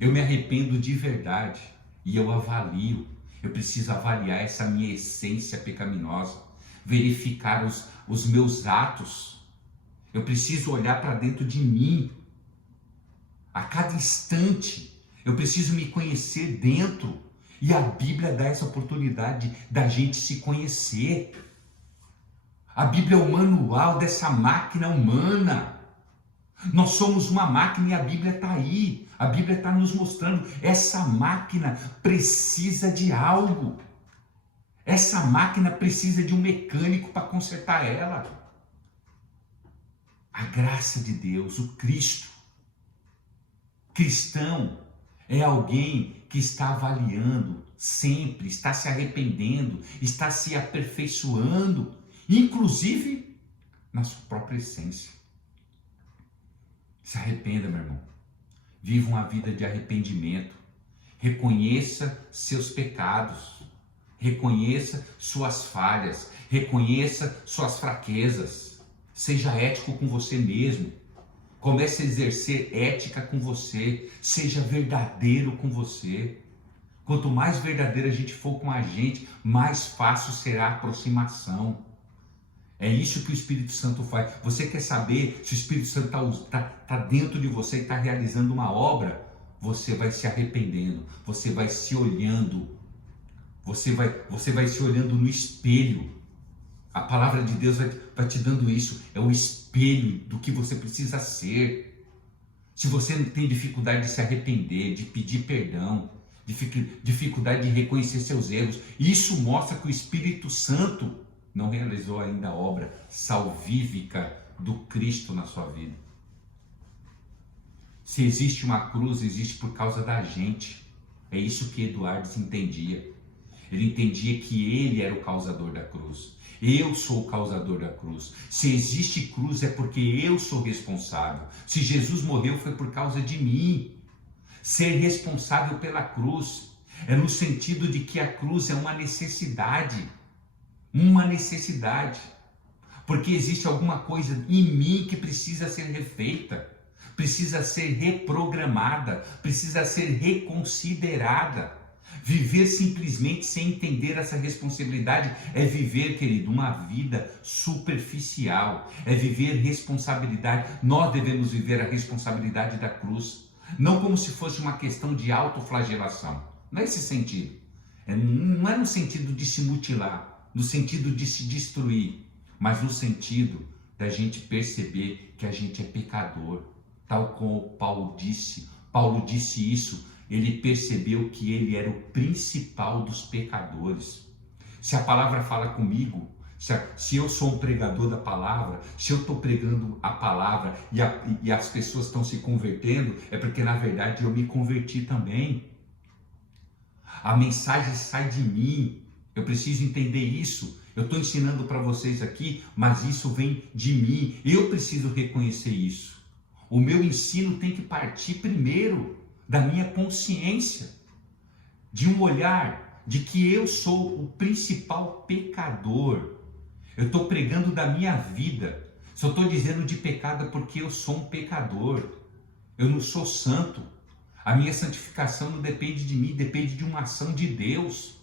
Eu me arrependo de verdade e eu avalio. Eu preciso avaliar essa minha essência pecaminosa, verificar os meus atos. Eu preciso olhar para dentro de mim. A cada instante, eu preciso me conhecer dentro. E a Bíblia dá essa oportunidade da gente se conhecer. A Bíblia é o manual dessa máquina humana. Nós somos uma máquina e a Bíblia está aí. A Bíblia está nos mostrando. Essa máquina precisa de algo. Essa máquina precisa de um mecânico para consertar ela. A graça de Deus, o Cristo. Cristão é alguém que está avaliando sempre, está se arrependendo, está se aperfeiçoando, inclusive na sua própria essência. Se arrependa, meu irmão. Viva uma vida de arrependimento. Reconheça seus pecados. Reconheça suas falhas. Reconheça suas fraquezas. Seja ético com você mesmo. Comece a exercer ética com você. Seja verdadeiro com você. Quanto mais verdadeiro a gente for com a gente, mais fácil será a aproximação. É isso que o Espírito Santo faz. Você quer saber se o Espírito Santo está dentro de você e está realizando uma obra? Você vai se arrependendo, você vai se olhando, você vai se olhando no espelho. A palavra de Deus vai te dando isso, é o espelho do que você precisa ser. Se você não tem dificuldade de se arrepender, de pedir perdão, dificuldade de reconhecer seus erros, isso mostra que o Espírito Santo não realizou ainda a obra salvífica do Cristo na sua vida. Se existe uma cruz, existe por causa da gente. É isso que Eduardo entendia. Ele entendia que ele era o causador da cruz. Eu sou o causador da cruz. Se existe cruz é porque eu sou responsável. Se Jesus morreu foi por causa de mim. Ser responsável pela cruz é no sentido de que a cruz é uma necessidade. Uma necessidade. Porque existe alguma coisa em mim que precisa ser refeita, precisa ser reprogramada, precisa ser reconsiderada. Viver simplesmente sem entender essa responsabilidade é viver, querido, uma vida superficial, é viver responsabilidade. Nós devemos viver a responsabilidade da cruz, não como se fosse uma questão de autoflagelação, não é esse sentido, não é no sentido de se mutilar, no sentido de se destruir, mas no sentido da gente perceber que a gente é pecador, tal como Paulo disse isso. Ele percebeu que ele era o principal dos pecadores. Se a palavra fala comigo, se eu sou um pregador da palavra, se eu estou pregando a palavra e as pessoas estão se convertendo, é porque na verdade eu me converti também. A mensagem sai de mim, eu preciso entender isso. Eu estou ensinando para vocês aqui, mas isso vem de mim, eu preciso reconhecer isso. O meu ensino tem que partir primeiro da minha consciência, de um olhar de que eu sou o principal pecador. Eu estou pregando da minha vida, só estou dizendo de pecado porque eu sou um pecador, eu não sou santo, a minha santificação não depende de mim, depende de uma ação de Deus.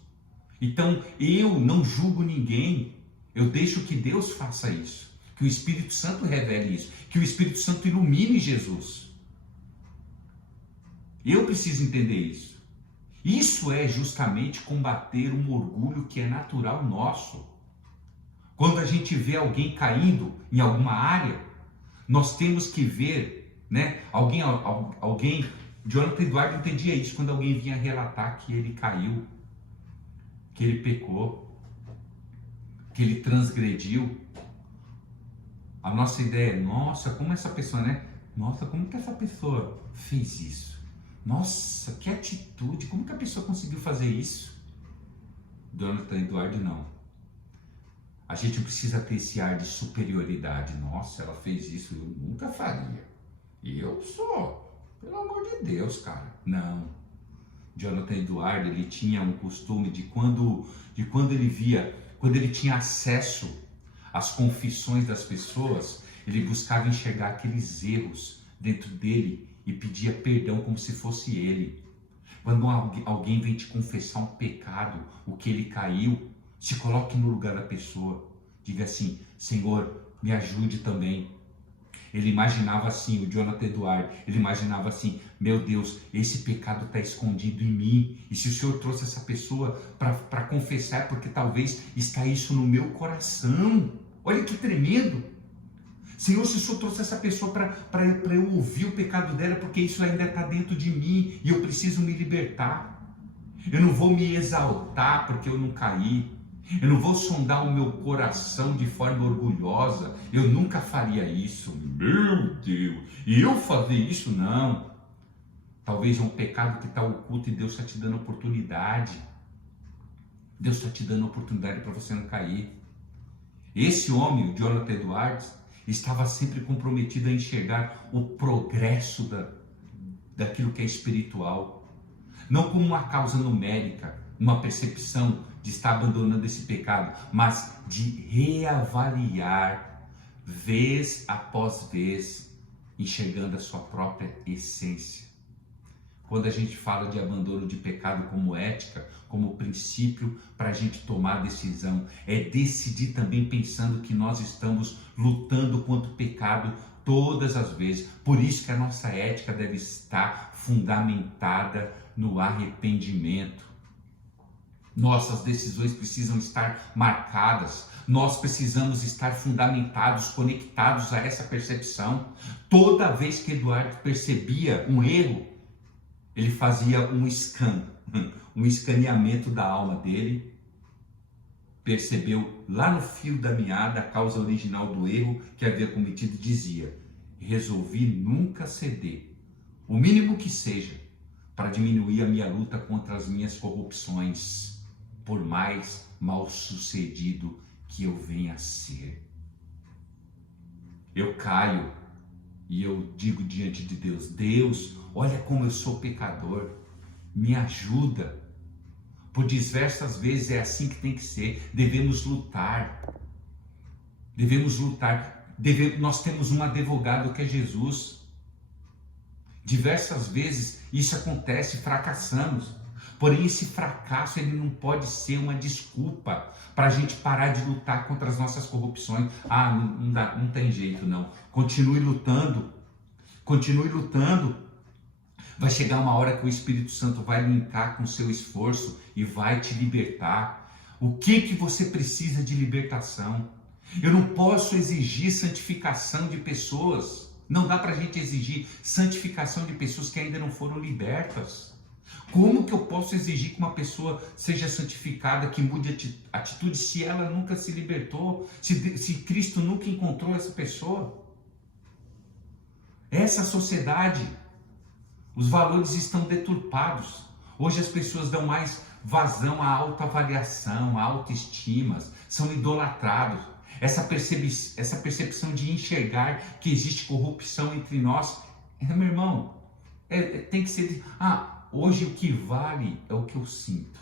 Então eu não julgo ninguém, eu deixo que Deus faça isso, que o Espírito Santo revele isso, que o Espírito Santo ilumine Jesus. Eu preciso entender isso. Isso é justamente combater um orgulho que é natural nosso. Quando a gente vê alguém caindo em alguma área, nós temos que ver, né? Alguém, Jonathan Eduardo entendia isso quando alguém vinha relatar que ele caiu, que ele pecou, que ele transgrediu. A nossa ideia é, nossa, como essa pessoa, né? Nossa, como que essa pessoa fez isso? Nossa, que atitude, como que a pessoa conseguiu fazer isso? Jonathan Eduardo, não. A gente precisa ter esse ar de superioridade. Nossa, ela fez isso, eu nunca faria. Eu sou, pelo amor de Deus, cara. Não. Jonathan Eduardo, ele tinha um costume de quando ele tinha acesso às confissões das pessoas, ele buscava enxergar aqueles erros dentro dele e pedia perdão como se fosse ele. Quando alguém vem te confessar um pecado, o que ele caiu, se coloque no lugar da pessoa. Diga assim, Senhor, me ajude também. Ele imaginava assim, o Jonathan Eduardo, ele imaginava assim, meu Deus, esse pecado está escondido em mim. E se o Senhor trouxe essa pessoa para confessar, porque talvez está isso no meu coração. Olha que tremendo. Senhor, se o Senhor trouxe essa pessoa para eu ouvir o pecado dela, porque isso ainda está dentro de mim e eu preciso me libertar. Eu não vou me exaltar porque eu não caí. Eu não vou sondar o meu coração de forma orgulhosa. Eu nunca faria isso. Meu Deus, e eu fazer isso? Não. Talvez é um pecado que está oculto e Deus está te dando oportunidade. Deus está te dando oportunidade para você não cair. Esse homem, o Jonathan Edwards, estava sempre comprometido a enxergar o progresso daquilo que é espiritual. Não como uma causa numérica, uma percepção de estar abandonando esse pecado, mas de reavaliar vez após vez, enxergando a sua própria essência. Quando a gente fala de abandono de pecado como ética, como princípio para a gente tomar decisão, é decidir também pensando que nós estamos lutando contra o pecado todas as vezes. Por isso que a nossa ética deve estar fundamentada no arrependimento. Nossas decisões precisam estar marcadas, nós precisamos estar fundamentados, conectados a essa percepção. Toda vez que Eduardo percebia um erro, ele fazia um escaneamento da alma dele, percebeu lá no fio da meada a causa original do erro que havia cometido e dizia: resolvi nunca ceder, o mínimo que seja, para diminuir a minha luta contra as minhas corrupções. por mais mal sucedido que eu venha a ser. Eu caio e eu digo diante de Deus: Deus, olha como eu sou pecador, me ajuda. Por diversas vezes é assim que tem que ser. Devemos lutar. Nós temos um advogado que é Jesus. Diversas vezes isso acontece, fracassamos. Porém, esse fracasso ele não pode ser uma desculpa para a gente parar de lutar contra as nossas corrupções. Não tem jeito não. Continue lutando. Continue lutando. Vai chegar uma hora que o Espírito Santo vai linkar com o seu esforço e vai te libertar. O que você precisa de libertação? Eu não posso exigir santificação de pessoas. Não dá para a gente exigir santificação de pessoas que ainda não foram libertas. Como que eu posso exigir que uma pessoa seja santificada, que mude atitude, se ela nunca se libertou, se Cristo nunca encontrou essa pessoa? Essa sociedade, os valores estão deturpados. Hoje as pessoas dão mais vazão à autoavaliação, à autoestima, são idolatrados. Essa percepção de enxergar que existe corrupção entre nós, meu irmão, tem que ser... Hoje o que vale é o que eu sinto.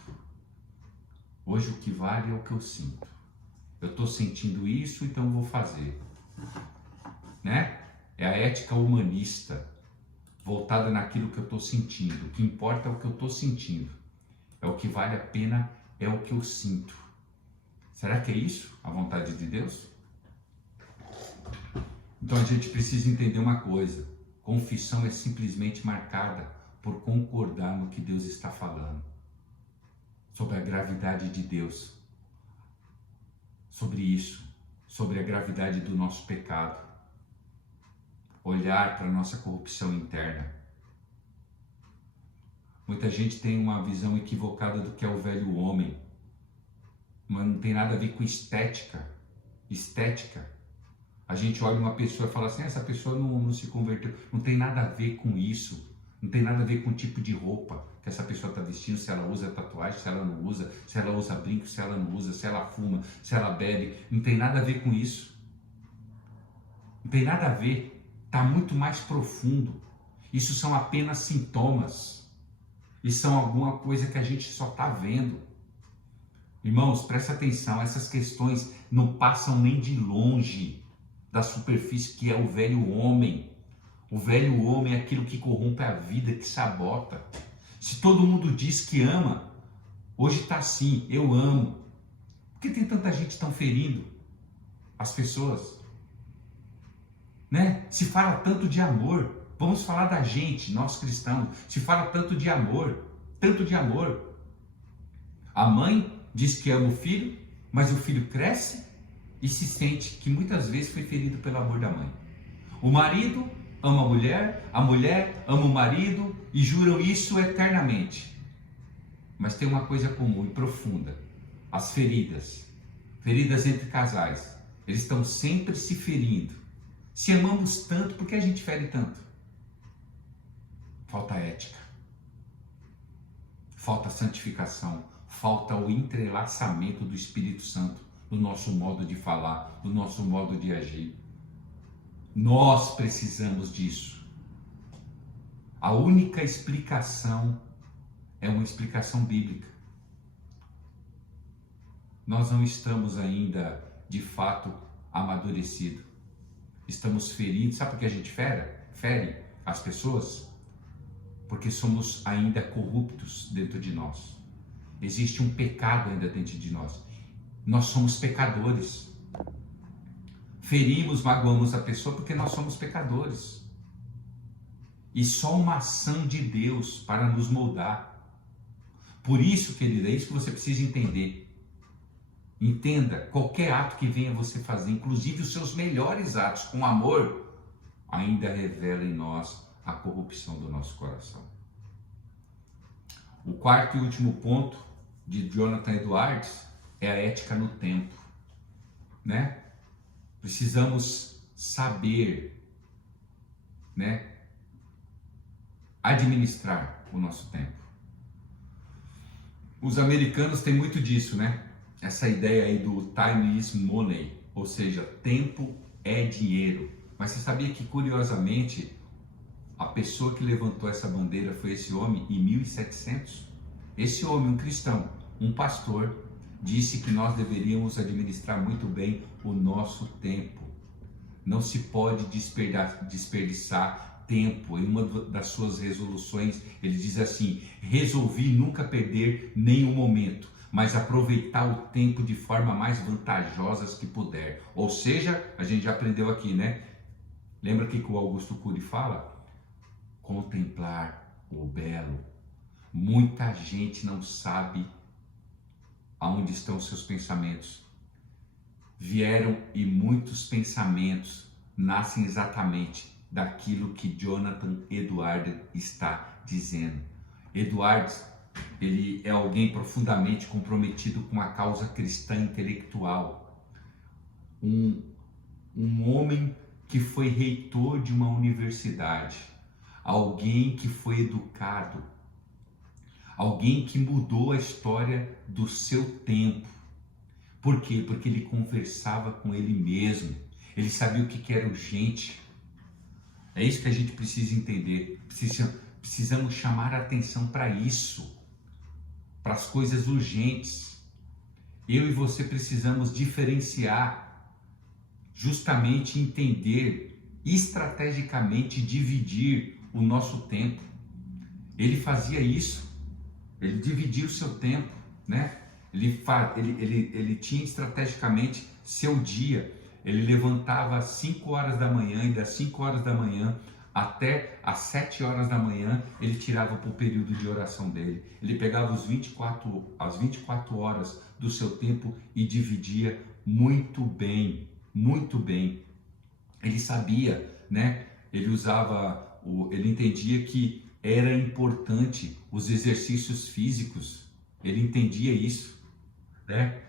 Hoje o que vale é o que eu sinto. Eu estou sentindo isso, então eu vou fazer. Né? É a ética humanista, voltada naquilo que eu estou sentindo. O que importa é o que eu estou sentindo. É o que vale a pena, é o que eu sinto. Será que é isso a vontade de Deus? Então a gente precisa entender uma coisa. Confissão é simplesmente marcada por concordar no que Deus está falando. Sobre a gravidade de Deus. Sobre isso. Sobre a gravidade do nosso pecado. Olhar para a nossa corrupção interna. Muita gente tem uma visão equivocada do que é o velho homem. Mas não tem nada a ver com estética. Estética. A gente olha uma pessoa e fala assim, essa pessoa não se converteu. Não tem nada a ver com isso. Não tem nada a ver com o tipo de roupa que essa pessoa está vestindo, se ela usa tatuagem, se ela não usa, se ela usa brinco, se ela não usa, se ela fuma, se ela bebe. Não tem nada a ver com isso. Não tem nada a ver. Está muito mais profundo. Isso são apenas sintomas. Isso são alguma coisa que a gente só está vendo. Irmãos, presta atenção, essas questões não passam nem de longe da superfície que é o velho homem. O velho homem é aquilo que corrompe a vida, que sabota. Se todo mundo diz que ama, hoje está assim, eu amo. Por que tem tanta gente tão ferindo as pessoas? Né? Se fala tanto de amor, vamos falar da gente, nós cristãos. Se fala tanto de amor, tanto de amor. A mãe diz que ama o filho, mas o filho cresce e se sente que muitas vezes foi ferido pelo amor da mãe. O marido ama a mulher ama o marido e juram isso eternamente. Mas tem uma coisa comum e profunda: as feridas entre casais. Eles estão sempre se ferindo. Se amamos tanto, por que a gente fere tanto? Falta ética, falta santificação, falta o entrelaçamento do Espírito Santo no nosso modo de falar, no nosso modo de agir. Nós precisamos disso. A única explicação é uma explicação bíblica. Nós não estamos ainda, de fato, amadurecidos. Estamos ferindo. Sabe por que a gente fere as pessoas? Porque somos ainda corruptos dentro de nós. Existe um pecado ainda dentro de nós. Nós somos pecadores. Ferimos, magoamos a pessoa porque nós somos pecadores. E só uma ação de Deus para nos moldar. Por isso, querida, é isso que você precisa entender. Entenda, qualquer ato que venha você fazer, inclusive os seus melhores atos com amor, ainda revela em nós a corrupção do nosso coração. O quarto e último ponto de Jonathan Edwards é a ética no tempo, né? Precisamos saber, né, administrar o nosso tempo. Os americanos têm muito disso, né? Essa ideia aí do time is money, ou seja, tempo é dinheiro. Mas você sabia que, curiosamente, a pessoa que levantou essa bandeira foi esse homem em 1700? Esse homem, um cristão, um pastor, disse que nós deveríamos administrar muito bem o nosso tempo. Não se pode desperdiçar tempo. Em uma das suas resoluções, ele diz assim: resolvi nunca perder nenhum momento, mas aproveitar o tempo de forma mais vantajosa que puder. Ou seja, a gente já aprendeu aqui, né? Lembra que o Augusto Cury fala? Contemplar o belo. Muita gente não sabe aonde estão seus pensamentos. Vieram e muitos pensamentos nascem exatamente daquilo que Jonathan Edwards está dizendo. Edwards, ele é alguém profundamente comprometido com a causa cristã intelectual. Um homem que foi reitor de uma universidade. Alguém que foi educado. Alguém que mudou a história do seu tempo. Por quê? Porque ele conversava com ele mesmo. Ele sabia o que era urgente. É isso que a gente precisa entender. Precisamos chamar a atenção para isso. Para as coisas urgentes. Eu e você precisamos diferenciar. Justamente entender, estrategicamente dividir o nosso tempo. Ele fazia isso. Ele dividia o seu tempo, né? Ele tinha estrategicamente seu dia. Ele levantava às 5 horas da manhã e das 5 horas da manhã até às 7 horas da manhã ele tirava para o período de oração dele. Ele pegava as 24 horas do seu tempo e dividia muito bem, muito bem. Ele sabia, né? Ele entendia que era importante os exercícios físicos. Ele entendia isso, né?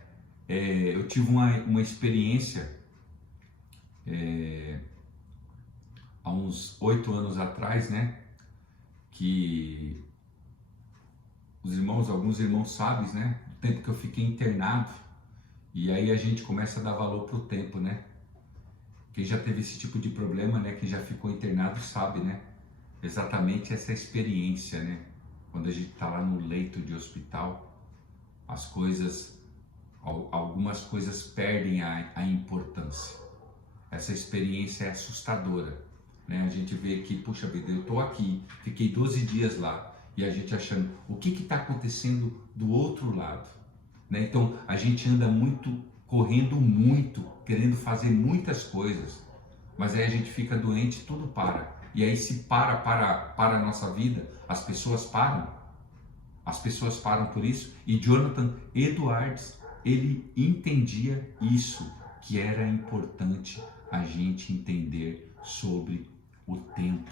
Eu tive uma experiência há uns 8 anos atrás, né? Que alguns irmãos sabem, né? O tempo que eu fiquei internado. E aí a gente começa a dar valor pro tempo, né? Quem já teve esse tipo de problema, né? Quem já ficou internado sabe, né? Exatamente essa experiência, né? Quando a gente está lá no leito de hospital, algumas coisas perdem a importância. Essa experiência é assustadora, né? A gente vê que, puxa vida, eu estou aqui, fiquei 12 dias lá, e a gente achando, o que está acontecendo do outro lado? Né? Então, a gente anda muito, correndo muito, querendo fazer muitas coisas, mas aí a gente fica doente, tudo para. E aí se para a nossa vida, as pessoas param por isso. E Jonathan Edwards, ele entendia isso, que era importante a gente entender sobre o tempo.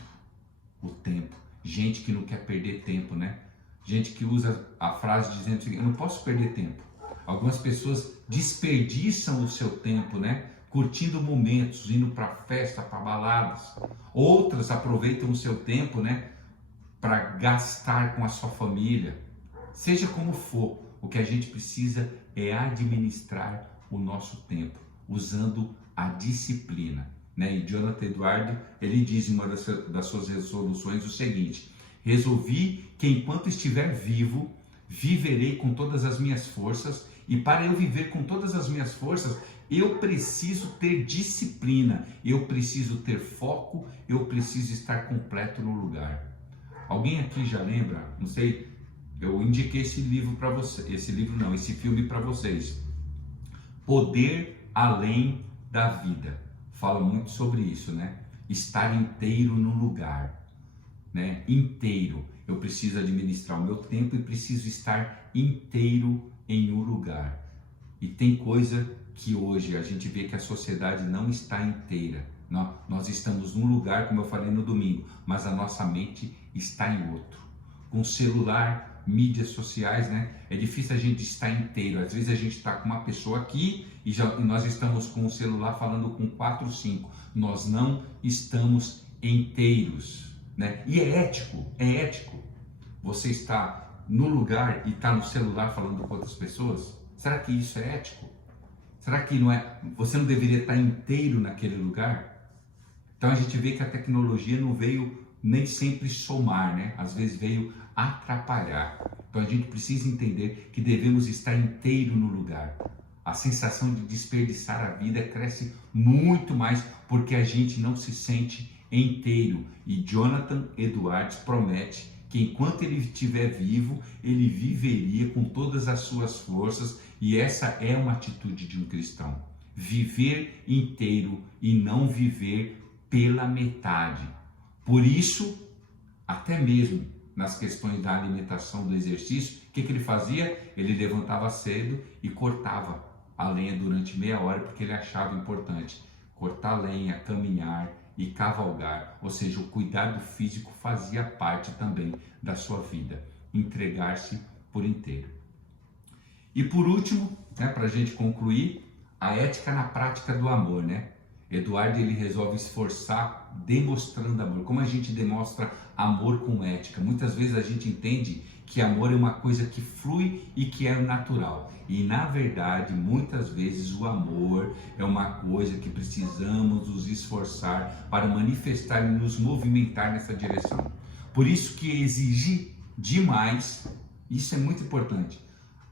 Gente que não quer perder tempo, né? Gente que usa a frase dizendo o seguinte: eu não posso perder tempo. Algumas pessoas desperdiçam o seu tempo, né? Curtindo momentos, indo para festa, para baladas. Outras aproveitam o seu tempo, né, para gastar com a sua família. Seja como for, o que a gente precisa é administrar o nosso tempo, usando a disciplina, né? E Jonathan Edwards, ele diz em uma das suas resoluções o seguinte: resolvi que enquanto estiver vivo, viverei com todas as minhas forças, e para eu viver com todas as minhas forças, eu preciso ter disciplina, eu preciso ter foco, eu preciso estar completo no lugar. Alguém aqui já lembra? Não sei, eu indiquei esse livro para vocês, esse filme para vocês. Poder Além da Vida. Fala muito sobre isso, né? Estar inteiro no lugar, né? Inteiro. Eu preciso administrar o meu tempo e preciso estar inteiro em um lugar. E tem coisa que hoje a gente vê que a sociedade não está inteira. Nós estamos num lugar, como eu falei no domingo, mas a nossa mente está em outro. Com celular, mídias sociais, né? É difícil a gente estar inteiro. Às vezes a gente está com uma pessoa aqui e nós estamos com o celular falando com 4, 5. Nós não estamos inteiros, né? E é ético. Você está no lugar e está no celular falando com outras pessoas? Será que isso é ético? Será que não é? Você não deveria estar inteiro naquele lugar? Então a gente vê que a tecnologia não veio nem sempre somar, né? Às vezes veio atrapalhar. Então a gente precisa entender que devemos estar inteiro no lugar. A sensação de desperdiçar a vida cresce muito mais porque a gente não se sente inteiro. E Jonathan Edwards promete que enquanto ele estiver vivo, ele viveria com todas as suas forças, e essa é uma atitude de um cristão. Viver inteiro e não viver pela metade. Por isso, até mesmo nas questões da alimentação, do exercício, o que ele fazia? Ele levantava cedo e cortava a lenha durante meia hora, porque ele achava importante cortar lenha, caminhar e cavalgar, ou seja, o cuidado físico fazia parte também da sua vida, entregar-se por inteiro. E por último, né, para a gente concluir, a ética na prática do amor, né? Eduardo, ele resolve esforçar demonstrando amor. Como a gente demonstra amor com ética? Muitas vezes a gente entende que amor é uma coisa que flui e que é natural. E na verdade, muitas vezes o amor é uma coisa que precisamos nos esforçar para manifestar e nos movimentar nessa direção. Por isso que exige demais, isso é muito importante,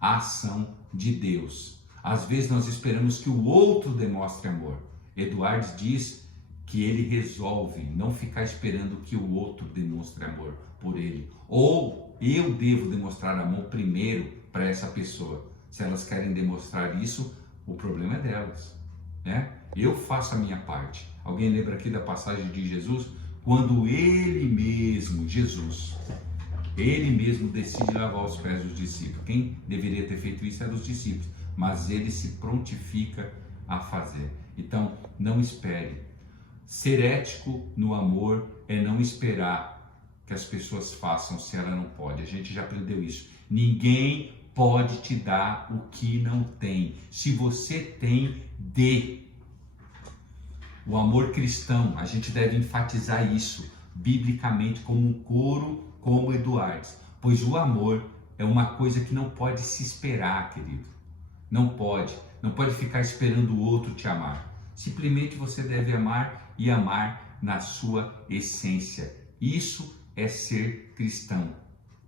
a ação de Deus. Às vezes nós esperamos que o outro demonstre amor. Edwards diz que ele resolve não ficar esperando que o outro demonstre amor por ele. Ou eu devo demonstrar amor primeiro para essa pessoa. Se elas querem demonstrar isso, o problema é delas, né? Eu faço a minha parte. Alguém lembra aqui da passagem de Jesus? Quando ele mesmo, Jesus, ele mesmo decide lavar os pés dos discípulos. Quem deveria ter feito isso eram os discípulos, mas ele se prontifica a fazer. Então, não espere. Ser ético no amor é não esperar que as pessoas façam se ela não pode. A gente já aprendeu isso. Ninguém pode te dar o que não tem. Se você tem, dê. O amor cristão, a gente deve enfatizar isso biblicamente como um coro, como Eduardo. Pois o amor é uma coisa que não pode se esperar, querido. Não pode ficar esperando o outro te amar. Simplesmente você deve amar e amar na sua essência. Isso é ser cristão.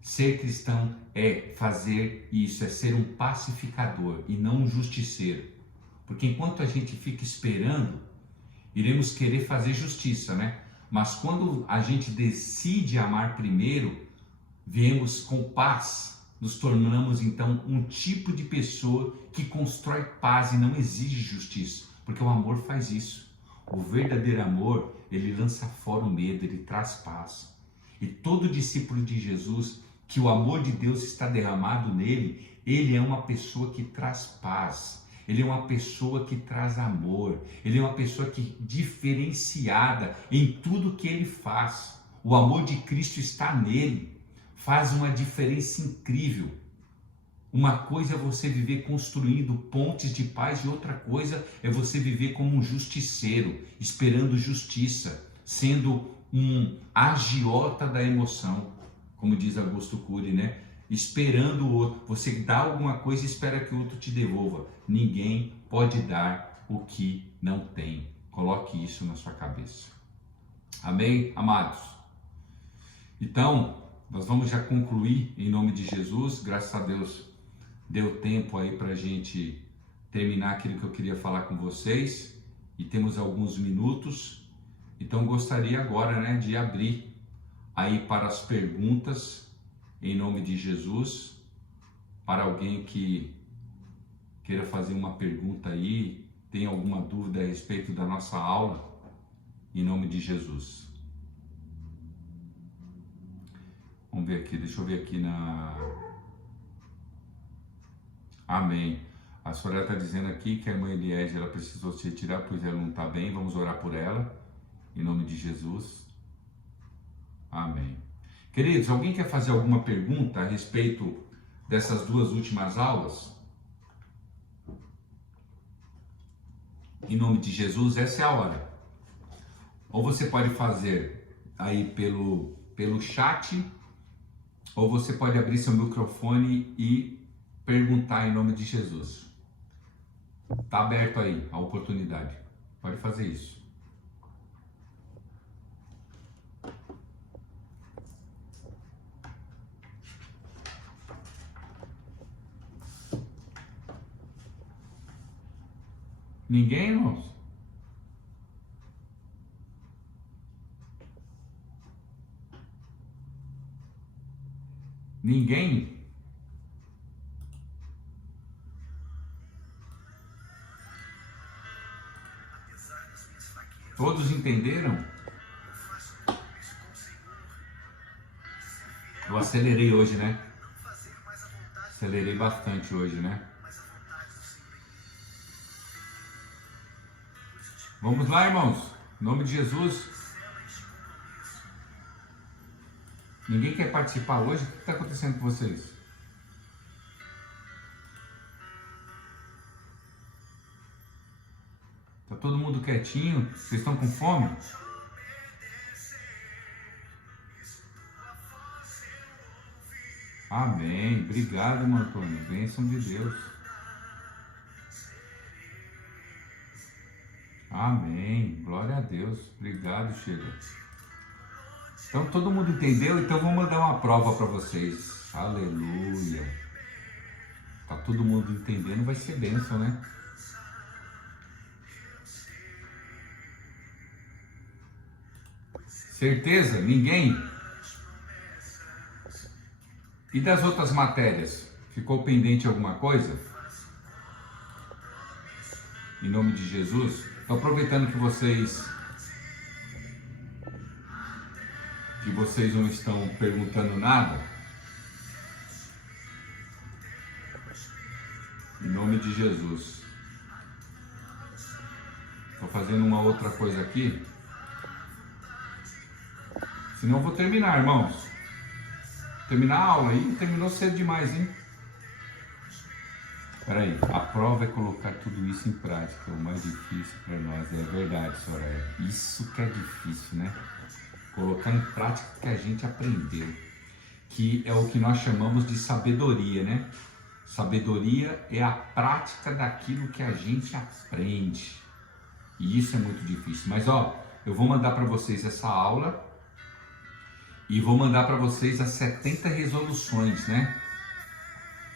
Ser cristão é fazer isso, é ser um pacificador e não um justiceiro. Porque enquanto a gente fica esperando, iremos querer fazer justiça, né? Mas quando a gente decide amar primeiro, viemos com paz. Nos tornamos então um tipo de pessoa que constrói paz e não exige justiça, porque o amor faz isso. O verdadeiro amor, ele lança fora o medo, ele traz paz. E todo discípulo de Jesus, que o amor de Deus está derramado nele, ele é uma pessoa que traz paz, ele é uma pessoa que traz amor, ele é uma pessoa que diferenciada em tudo que ele faz. O amor de Cristo está nele. Faz uma diferença incrível. Uma coisa é você viver construindo pontes de paz e outra coisa é você viver como um justiceiro, esperando justiça, sendo um agiota da emoção, como diz Augusto Cury, né? Esperando o outro. Você dá alguma coisa e espera que o outro te devolva. Ninguém pode dar o que não tem. Coloque isso na sua cabeça. Amém, amados? Então, nós vamos já concluir em nome de Jesus. Graças a Deus deu tempo aí para a gente terminar aquilo que eu queria falar com vocês. E temos alguns minutos. Então gostaria agora, né, de abrir aí para as perguntas em nome de Jesus. Para alguém que queira fazer uma pergunta aí, tem alguma dúvida a respeito da nossa aula, em nome de Jesus. Vamos ver aqui, deixa eu ver aqui na... Amém. A Soraya está dizendo aqui que a irmã Eliege, ela precisou se retirar, pois ela não está bem. Vamos orar por ela, em nome de Jesus. Amém. Queridos, alguém quer fazer alguma pergunta a respeito dessas duas últimas aulas? Em nome de Jesus, essa é a hora. Ou você pode fazer aí pelo chat, ou você pode abrir seu microfone e perguntar em nome de Jesus. Está aberto aí a oportunidade. Pode fazer isso. Ninguém, irmãos? Ninguém? Todos entenderam? Eu acelerei hoje, né? Acelerei bastante hoje, né? Vamos lá, irmãos. Em nome de Jesus. Ninguém quer participar hoje? O que está acontecendo com vocês? Tá todo mundo quietinho? Vocês estão com fome? Amém. Obrigado, irmão Antônio. Bênção de Deus. Amém. Glória a Deus. Obrigado, Sheila. Então todo mundo entendeu? Então vou mandar uma prova para vocês. Aleluia. Tá todo mundo entendendo, vai ser bênção, né? Certeza? Ninguém? E das outras matérias? Ficou pendente alguma coisa? Em nome de Jesus? Estou aproveitando que vocês não estão perguntando nada. Em nome de Jesus. Estou fazendo uma outra coisa aqui. Senão eu vou terminar, irmãos. Terminar a aula aí, terminou cedo demais, hein? Peraí, a prova é colocar tudo isso em prática. O mais difícil para nós é verdade, Soraya. Isso que é difícil, né? Colocar em prática o que a gente aprendeu. Que é o que nós chamamos de sabedoria, né? Sabedoria é a prática daquilo que a gente aprende. E isso é muito difícil. Mas ó, eu vou mandar para vocês essa aula. E vou mandar para vocês as 70 resoluções, né?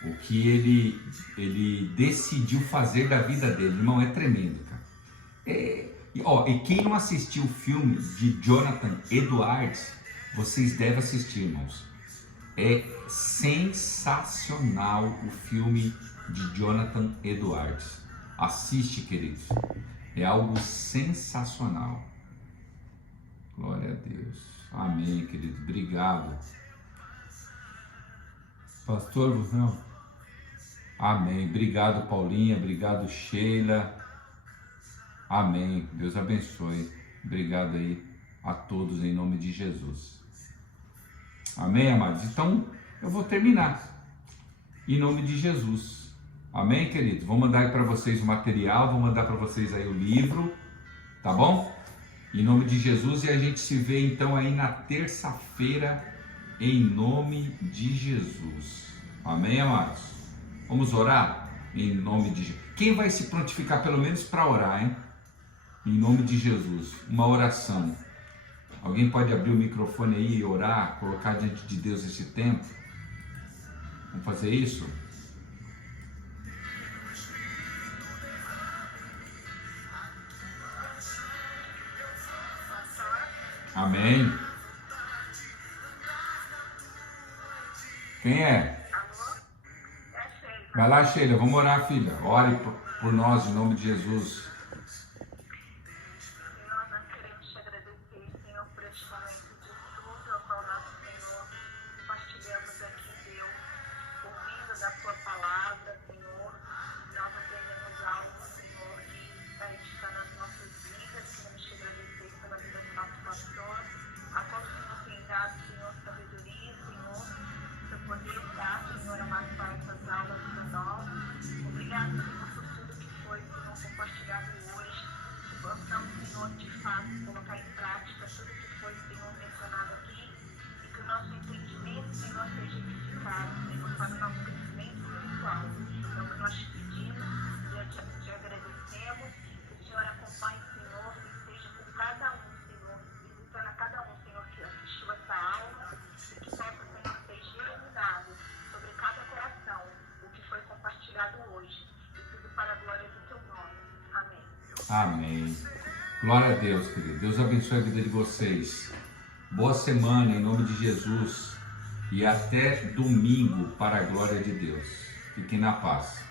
O que ele decidiu fazer da vida dele. Irmão, é tremendo, cara. E quem não assistiu o filme de Jonathan Edwards, vocês devem assistir, irmãos. É sensacional o filme de Jonathan Edwards. Assiste, queridos. É algo sensacional. Glória a Deus. Amém, querido. Obrigado. Pastor, não. Amém. Obrigado, Paulinha. Obrigado, Sheila. Amém. Deus abençoe. Obrigado aí a todos em nome de Jesus. Amém, amados? Então, eu vou terminar. Em nome de Jesus. Amém, querido? Vou mandar aí para vocês o material, vou mandar para vocês aí o livro, tá bom? Em nome de Jesus, e a gente se vê então aí na terça-feira, em nome de Jesus. Amém, amados? Vamos orar? Em nome de Jesus. Quem vai se prontificar pelo menos para orar, hein? Em nome de Jesus. Uma oração. Alguém pode abrir o microfone aí e orar, colocar diante de Deus esse tempo? Vamos fazer isso? Amém. Quem é? Vai lá, Sheila, vamos orar, filha. Ore por nós, em nome de Jesus. nosso entendimento, Senhor, seja edificado, Senhor, para o nosso crescimento espiritual. É o que nós te pedimos e te agradecemos. Que o Senhor acompanhe, Senhor, e seja com cada um, Senhor, visitando a cada um, Senhor, que assistiu essa aula, e que possa, Senhor, ser germinado sobre cada coração o que foi compartilhado hoje. E tudo para a glória do teu nome. Amém. Amém. Glória a Deus, querido. Deus abençoe a vida de vocês. Boa semana em nome de Jesus. E até domingo para a glória de Deus. Fiquem na paz.